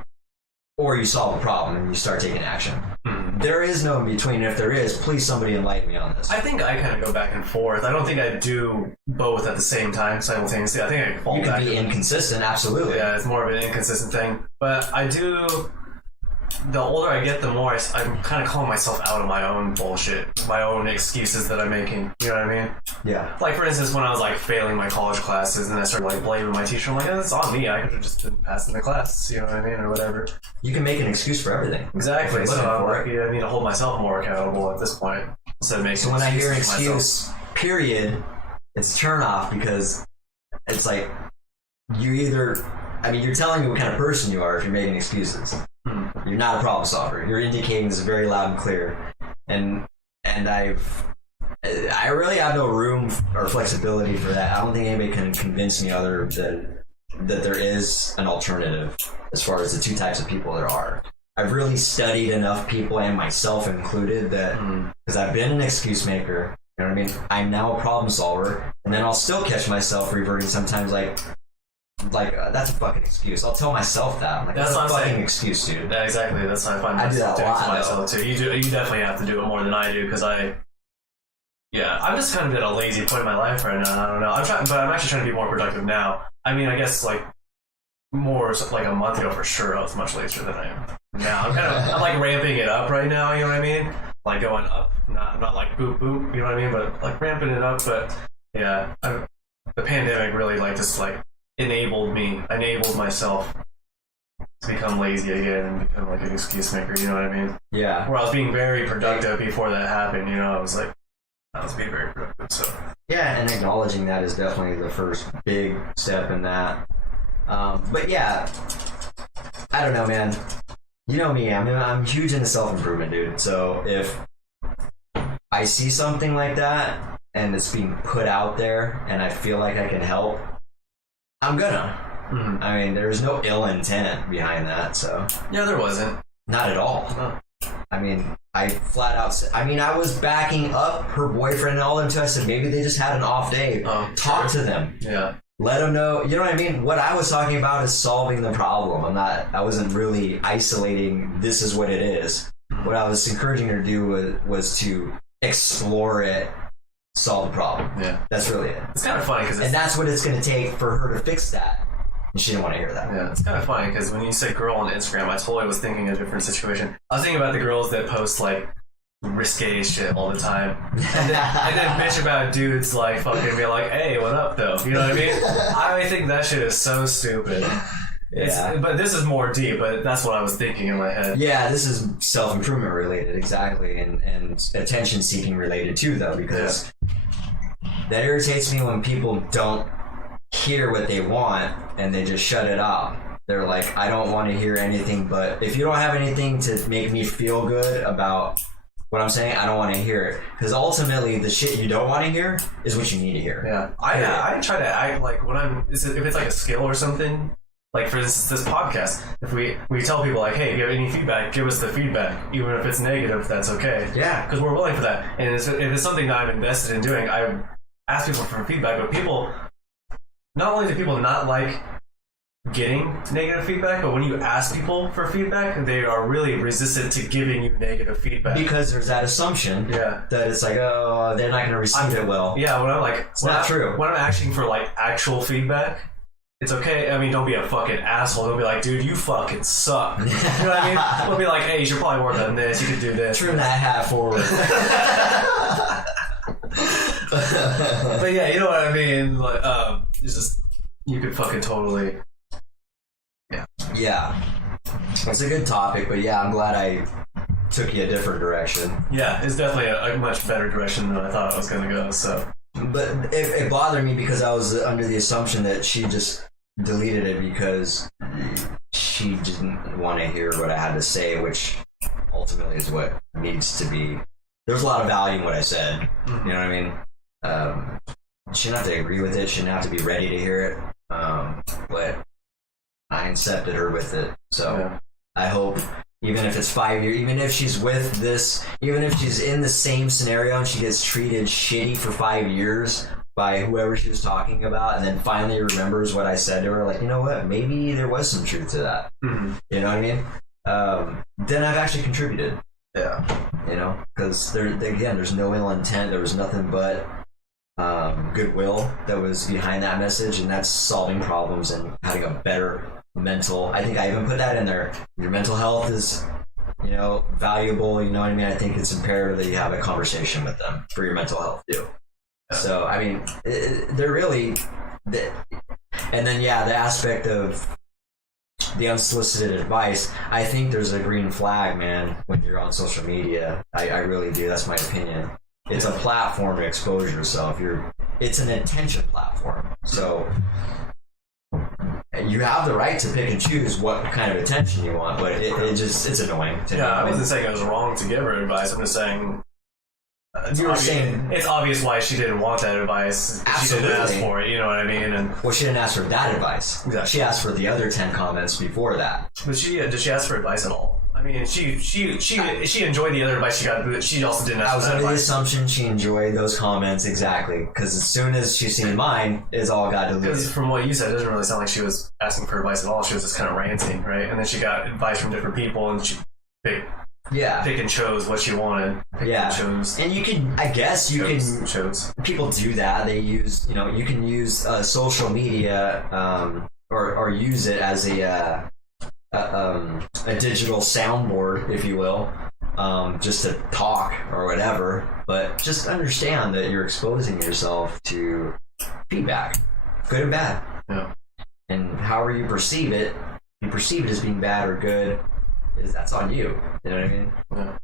or you solve a problem and you start taking action. Mm-hmm. There is no in between. If there is, please somebody enlighten me on this. I think I kind of go back and forth. I don't think I do both at the same time simultaneously. I think I fall back. You can be inconsistent, absolutely. Yeah, it's more of an inconsistent thing. But I do... The older I get, the more I'm kind of calling myself out of my own bullshit, my own excuses that I'm making. You know what I mean? Yeah. Like, for instance, when I was, like, failing my college classes and I started, like, blaming my teacher, I'm like, it's on me. I could have just been passing the class, you know what I mean? Or whatever. You can make an excuse for everything. Exactly. So I need to hold myself more accountable at this point instead of making So when I hear excuse, period, it's a turn off because it's like you either... you're telling me what kind of person you are if you're making excuses. You're not a problem solver. You're indicating this very loud and clear. And I really have no room or flexibility for that. I don't think anybody can convince me other than that there is an alternative as far as the two types of people there are. I've really studied enough people, and myself included, that because I've been an excuse maker, you know what I mean? I'm now a problem solver, and then I'll still catch myself reverting sometimes that's a fucking excuse. I'll tell myself that. I'm like, that's a fucking excuse, dude. Yeah, exactly. That's how I find myself doing to myself too. You definitely have to do it more than I do because I'm just kind of at a lazy point in my life right now. I don't know. I'm actually trying to be more productive now. I guess like more like a month ago for sure, I was much lazier than I am now. I'm like ramping it up right now. You know what I mean? Like going up, not like boop boop. You know what I mean? But like ramping it up. But yeah, the pandemic really like just like enabled myself to become lazy again and become like an excuse maker. You know what I mean? Yeah. Where I was being very productive before that happened. You know, I was being very productive. So yeah, and acknowledging that is definitely the first big step in that. But yeah, I don't know, man. You know me, I'm huge into self-improvement, dude. So if I see something like that and it's being put out there and I feel like I can help, I'm gonna. Mm-hmm. I mean, there's no ill intent behind that, so. Yeah, there wasn't. Not at all. No. I mean, I flat out said, I was backing up her boyfriend and all them too. I said, maybe they just had an off day. Talk to them. Yeah. Let them know, you know what I mean? What I was talking about is solving the problem. I wasn't really isolating, this is what it is. What I was encouraging her to do was to explore it, solve the problem. Yeah. That's really it. It's kind of funny because... And that's what it's going to take for her to fix that. And she didn't want to hear that. Yeah, it's kind of funny because when you say girl on Instagram, I totally was thinking a different situation. I was thinking about the girls that post like risque shit all the time, and then bitch about dudes like fucking be like, "Hey, what up, though?" You know what I mean? I think that shit is so stupid. Yeah. But this is more deep. But that's what I was thinking in my head. Yeah, this is self-improvement related, exactly, and attention-seeking related too, though, because that irritates me when people don't hear what they want and they just shut it up. They're like, I don't want to hear anything, but if you don't have anything to make me feel good about what I'm saying, I don't want to hear it. Because ultimately, the shit you don't want to hear is what you need to hear. Yeah. I try to act like when if it's like a skill or something, like for instance, this podcast, if we tell people like, hey, if you have any feedback, give us the feedback. Even if it's negative, that's okay. Yeah. Because we're willing for that. And if it's something that I'm invested in doing, I ask people for feedback, but people, not only do people not like getting negative feedback, but when you ask people for feedback, they are really resistant to giving you negative feedback. Because there's that assumption that it's like, oh, they're not going to receive it well. Yeah, when I'm like... It's not true. When I'm asking for like actual feedback, it's okay. I mean, don't be a fucking asshole. Don't be like, dude, you fucking suck. You know what I mean? Don't be like, hey, you should probably work on this. You could do this. Trim that hat forward. But yeah, you know what I mean? Like, it's just, you could fucking totally... Yeah. It's a good topic, but yeah, I'm glad I took you a different direction. Yeah, it's definitely a much better direction than I thought it was going to go, so... But it bothered me because I was under the assumption that she just deleted it because she didn't want to hear what I had to say, which ultimately is what needs to be... There was a lot of value in what I said, you know what I mean? She didn't have to agree with it, she didn't have to be ready to hear it, but I accepted her with it, so yeah. I hope, even if it's 5 years, even if she's with this, even if she's in the same scenario and she gets treated shitty for 5 years by whoever she was talking about, and then finally remembers what I said to her, like, you know what, maybe there was some truth to that. Mm-hmm. You know what I mean? Then I've actually contributed. Yeah. You know, because there's no ill intent, there was nothing but goodwill that was behind that message, and that's solving problems and having a better mental... I think I even put that in there. Your mental health is, you know, valuable, you know what I mean? I think it's imperative that you have a conversation with them for your mental health too. Yeah. So, I mean, they're really... And then, yeah, the aspect of the unsolicited advice, I think there's a green flag, man, when you're on social media. I really do. That's my opinion. It's a platform to expose yourself. It's an attention platform. So you have the right to pick and choose what kind of attention you want, but it's annoying to me. I wasn't saying it was wrong to give her advice. I'm just saying it's obvious why she didn't want that advice. Absolutely. She didn't ask for it, you know what I mean? Well, she didn't ask for that advice. Exactly. She asked for the other 10 comments before that. But did she ask for advice at all? I mean, she enjoyed the other advice she got, but she also didn't ask for that advice. I was under the assumption she enjoyed those comments, exactly. Because as soon as she seen mine, it's all got deleted. Because from what you said, it doesn't really sound like she was asking for advice at all. She was just kind of ranting, right? And then she got advice from different people, and she picked and chose what she wanted. And you can, I guess you can, people do that. They use, you know, you can use social media, or use it as a digital soundboard, if you will, just to talk or whatever. But just understand that you're exposing yourself to feedback, good and bad. Yeah. And however you perceive it as being bad or good, that's on you. You know what I mean? Yeah.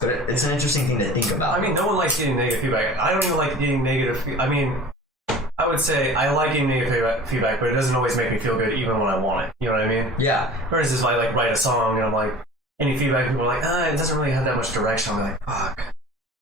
But it's an interesting thing to think about. I mean, no one likes getting negative feedback. I don't even like getting negative I mean, I would say I like getting negative feedback, but it doesn't always make me feel good even when I want it. You know what I mean? Yeah. For instance, if I like write a song and I'm like, any feedback, people are like, it doesn't really have that much direction. I'm like, fuck.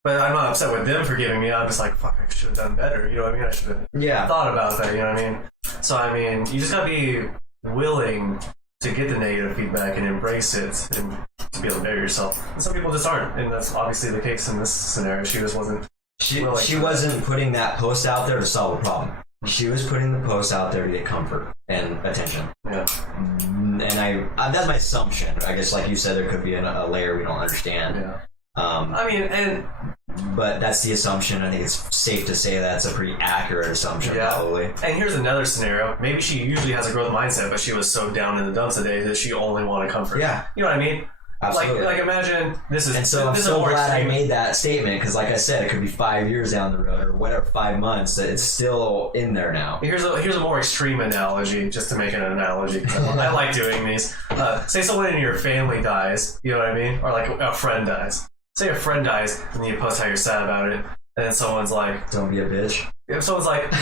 But I'm not upset with them for giving me. I'm just like, fuck, I should have done better. You know what I mean? I should have thought about that. You know what I mean? So, I mean, you just gotta be willing to get the negative feedback and embrace it and to be able to better yourself. And some people just aren't. And that's obviously the case in this scenario. She just wasn't. She wasn't putting that post out there to solve a problem. She was putting the post out there to get comfort and attention. Yeah. And that's my assumption. I guess, like you said, there could be a layer we don't understand. Yeah. I mean, but that's the assumption. I think it's safe to say that's a pretty accurate assumption, probably. And here's another scenario. Maybe she usually has a growth mindset, but she was so down in the dumps today that she only wanted comfort. Yeah. You know what I mean? Absolutely. Like imagine this is. And so I'm so glad I made that statement, because like I said, it could be 5 years down the road or whatever, 5 months, that it's still in there now. Here's a more extreme analogy, just to make an analogy. I like doing these. Say someone in your family dies, you know what I mean? Or like a friend dies. Say a friend dies, and then you post how you're sad about it, and then someone's like, "Don't be a bitch." If someone's like,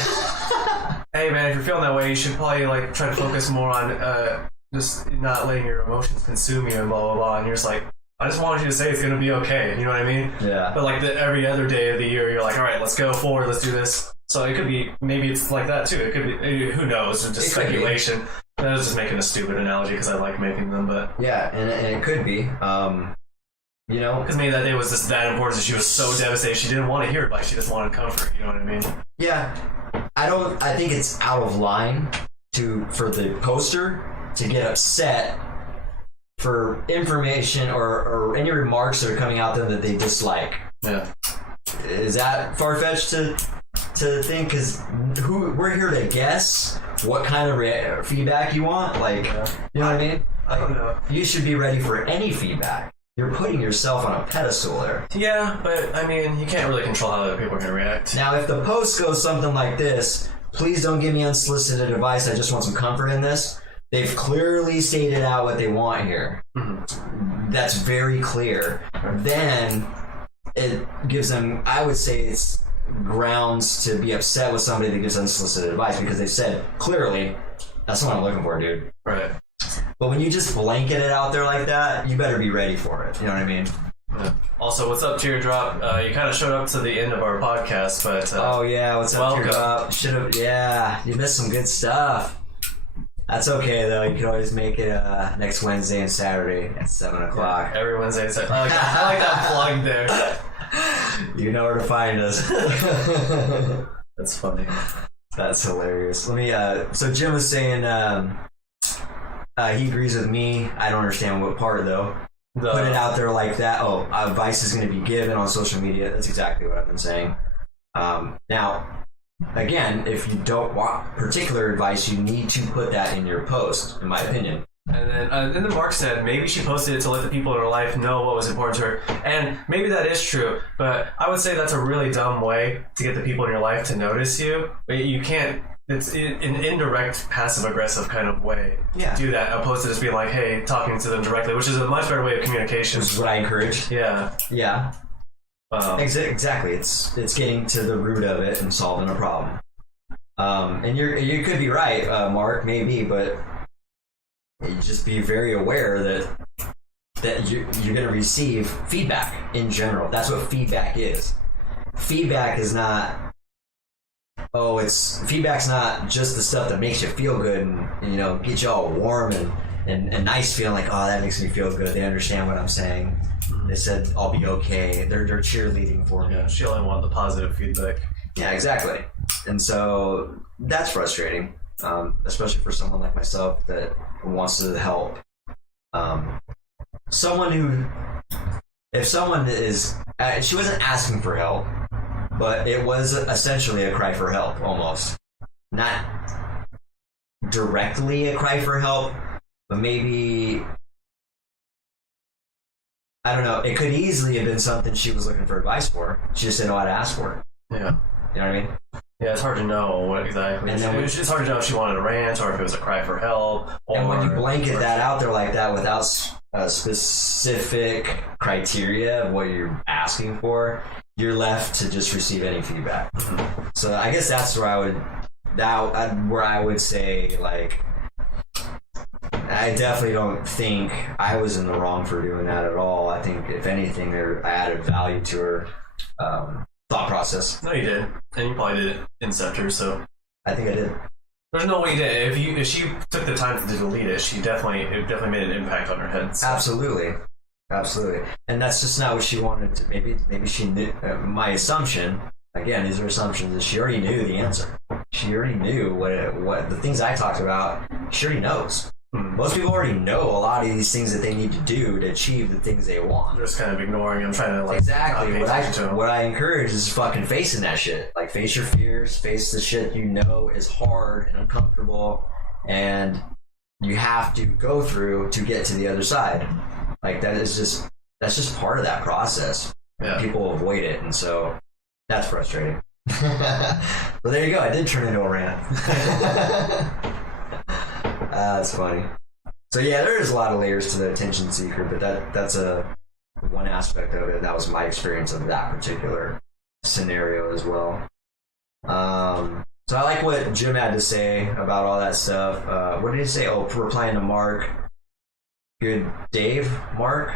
"Hey man, if you're feeling that way, you should probably like try to focus more on just not letting your emotions consume you and blah blah blah," and you're just like, I just wanted you to say it's gonna be okay. You know what I mean? Yeah. But like every other day of the year, you're like, all right, let's go forward, let's do this. So it could be, maybe it's like that too. It could be, who knows? It's just speculation. I was just making a stupid analogy because I like making them, but yeah, and it could be. You know, because maybe that day was just that important that she was so devastated she didn't want to hear it, like she just wanted comfort. You know what I mean? Yeah. I think it's out of line for the poster to get upset for information or any remarks that are coming out there that they dislike. Yeah. Is that far-fetched to think? Because we're here to guess what kind of feedback you want. Like, you know what I mean? I don't know. You should be ready for any feedback. You're putting yourself on a pedestal there. Yeah, but I mean, you can't really control how other people are going to react. Now, if the post goes something like this, please don't give me unsolicited advice, I just want some comfort in this. They've clearly stated out what they want here. Mm-hmm. That's very clear. Then it gives them, I would say it's grounds to be upset with somebody that gives unsolicited advice, because they've said clearly, that's what I'm looking for, dude. Right. But when you just blanket it out there like that, you better be ready for it. You know what I mean? Yeah. Also, what's up, Teardrop? You kind of showed up to the end of our podcast, but oh yeah, what's up, welcome. Teardrop? You missed some good stuff. That's okay though. You can always make it next Wednesday and Saturday at 7 o'clock. Yeah, every Wednesday and Saturday. I like that plug there. You know where to find us. That's funny. That's hilarious. Let me. So Jim was saying he agrees with me. I don't understand what part though. Put it out there like that. Oh, advice is going to be given on social media. That's exactly what I've been saying. Now, again, if you don't want particular advice, you need to put that in your post, in my opinion. And then Mark said maybe she posted it to let the people in her life know what was important to her. And maybe that is true, but I would say that's a really dumb way to get the people in your life to notice you. But you can't, it's an indirect, passive-aggressive kind of way to do that, opposed to just being like, hey, talking to them directly, which is a much better way of communication. Which is what I encourage. Yeah. Yeah. Exactly. It's getting to the root of it and solving a problem. And you could be right, Mark, maybe, but you just be very aware that you're going to receive feedback in general. That's what feedback is. Feedback is not. Feedback's not just the stuff that makes you feel good and get you all warm and nice, feeling like, oh, that makes me feel good. They understand what I'm saying. They said I'll be okay. They're cheerleading for me. Yeah, she only wanted the positive feedback. Yeah, exactly. And so that's frustrating, especially for someone like myself that wants to help. If someone is, she wasn't asking for help, but it was essentially a cry for help, almost. Not directly a cry for help, but maybe, I don't know, it could easily have been something she was looking for advice for. She just didn't know how to ask for it. Yeah. You know what I mean? Yeah, it's hard to know what exactly. And then it's hard to know if she wanted a rant or if it was a cry for help. And when you blanket that out there like that without a specific criteria of what you're asking for, you're left to just receive any feedback. Mm-hmm. So I guess that's where I would say, like, I definitely don't think I was in the wrong for doing that at all. I think, if anything, I added value to her thought process. No, you did, and you probably did Inceptor. So I think I did. There's no way you did. If she took the time to delete it, it definitely made an impact on her head. So. Absolutely, and that's just not what she wanted to. Maybe she knew. My assumption, again, these are assumptions, is she already knew the answer. She already knew what the things I talked about. She already knows. Most people already know a lot of these things that they need to do to achieve the things they want. They're just kind of ignoring them, trying to like exactly. What what I encourage is fucking facing that shit. Like, face your fears, face the shit you know is hard and uncomfortable, and you have to go through to get to the other side. Like, that's just part of that process. Yeah. People avoid it, and so that's frustrating. Well, there you go. I did turn into a rant. That's funny. So yeah, there is a lot of layers to the attention seeker, but that's one aspect of it. That was my experience of that particular scenario as well. So I like what Jim had to say about all that stuff. What did he say? Oh, replying to Mark. Good Dave? Mark?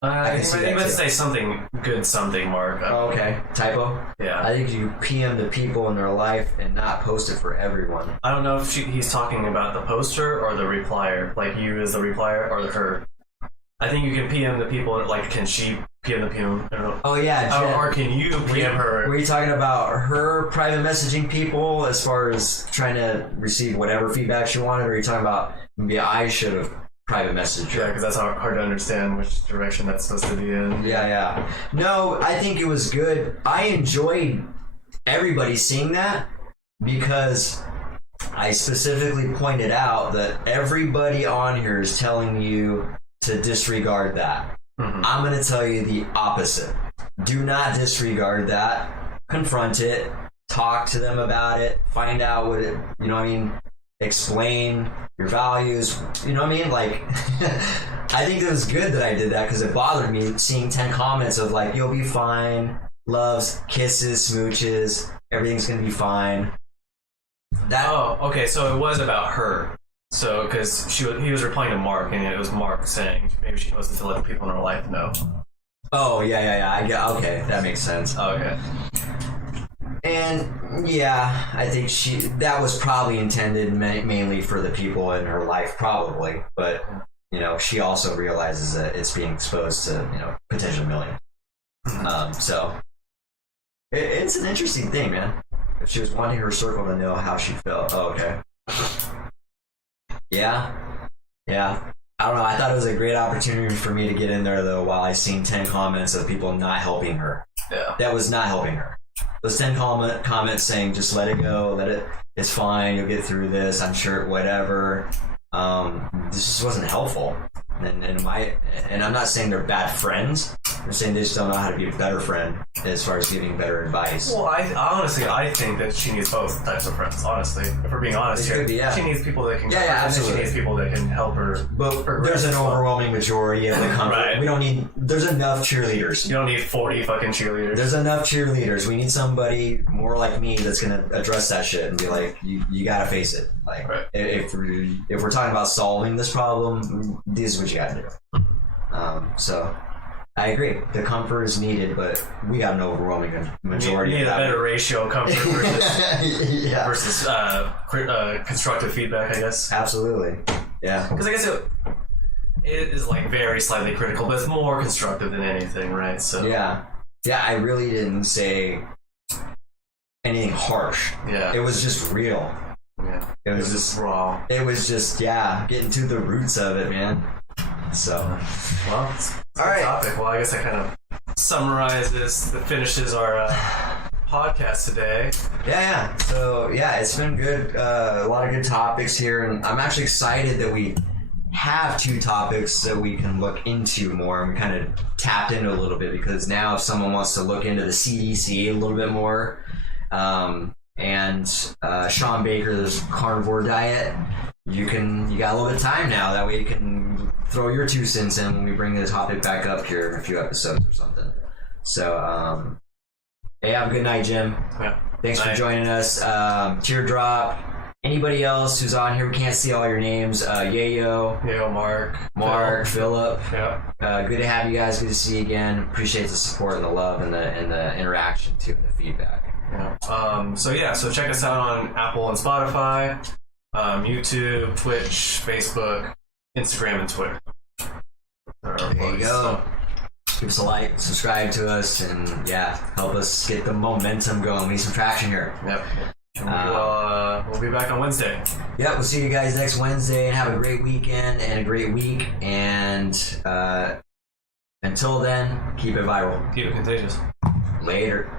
I think he would say something, Mark. Oh, okay. Typo? Yeah. I think you PM the people in their life and not post it for everyone. I don't know if he's talking about the poster or the replier. Like, you as the replier or her. I think you can PM the people, like, can she PM the people? I don't know. Oh, yeah. Or can you PM her? Were you talking about her private messaging people as far as trying to receive whatever feedback she wanted, or are you talking about maybe I should have private message? Yeah, because that's hard to understand which direction that's supposed to be in. Yeah. No, I think it was good. I enjoyed everybody seeing that because I specifically pointed out that everybody on here is telling you to disregard that. Mm-hmm. I'm going to tell you the opposite. Do not disregard that. Confront it. Talk to them about it. Find out what it, you know what I mean? Explain your values. You know what I mean? Like, I think it was good that I did that because it bothered me seeing 10 comments of like, you'll be fine, loves, kisses, smooches, everything's going to be fine. Okay, so it was about her. So, because he was replying to Mark, and it was Mark saying maybe she posted to let the people in her life know. Oh, yeah. I get, okay, that makes sense. Okay. And yeah, I think that was probably intended mainly for the people in her life, probably. But, you know, she also realizes that it's being exposed to, you know, potential millions. So it's an interesting thing, man. If she was wanting her circle to know how she felt. Oh, okay. Yeah. I don't know. I thought it was a great opportunity for me to get in there, though, while I seen 10 comments of people not helping her. Yeah. That was not helping her. Those 10 comments saying, just let it go, it's fine, you'll get through this, I'm sure, whatever. This just wasn't helpful. And I'm not saying they're bad friends. I'm saying they just don't know how to be a better friend as far as giving better advice. Well, I think that she needs both types of friends, honestly. If we're being honest here. She needs people that can absolutely. She needs people that can help her. But there's an overwhelming majority of the comfort. Right. There's enough cheerleaders. You don't need 40 fucking cheerleaders. There's enough cheerleaders. We need somebody more like me that's going to address that shit and be like, you got to face it. Like, right. if we're talking about solving this problem, this is what you got to do. So I agree. The comfort is needed, but we got an overwhelming majority. You need a better ratio of comfort versus constructive feedback, I guess. Absolutely. Yeah. Because I guess it is like very slightly critical, but it's more constructive than anything, right? So yeah. I really didn't say anything harsh. Yeah. It was just real. Yeah. It was just raw. It was just getting to the roots of it, man. So, well, it's all right. Topic. Well, I guess that kind of summarizes, finishes our podcast today. Yeah. So yeah, it's been good. A lot of good topics here, and I'm actually excited that we have 2 topics that we can look into more, and we kind of tapped into a little bit, because now if someone wants to look into the CDC a little bit more, and Sean Baker's carnivore diet, you got a little bit of time now. That way you can throw your 2 cents in when we bring the topic back up here in a few episodes or something. So hey, have a good night, Jim. Yeah. Thanks for joining us. Teardrop. Anybody else who's on here, we can't see all your names. Yayo, Mark, Philip. Yeah. Good to have you guys. Good to see you again. Appreciate the support and the love and the interaction too, and the feedback. Yeah. So check us out on Apple and Spotify, YouTube, Twitch, Facebook, Instagram, and Twitter. There you go. Give us a like, subscribe to us, and help us get the momentum going. We need some traction here. Yep. We'll be back on Wednesday. Yep, we'll see you guys next Wednesday, and have a great weekend and a great week. And until then, keep it viral. Keep it contagious. Later.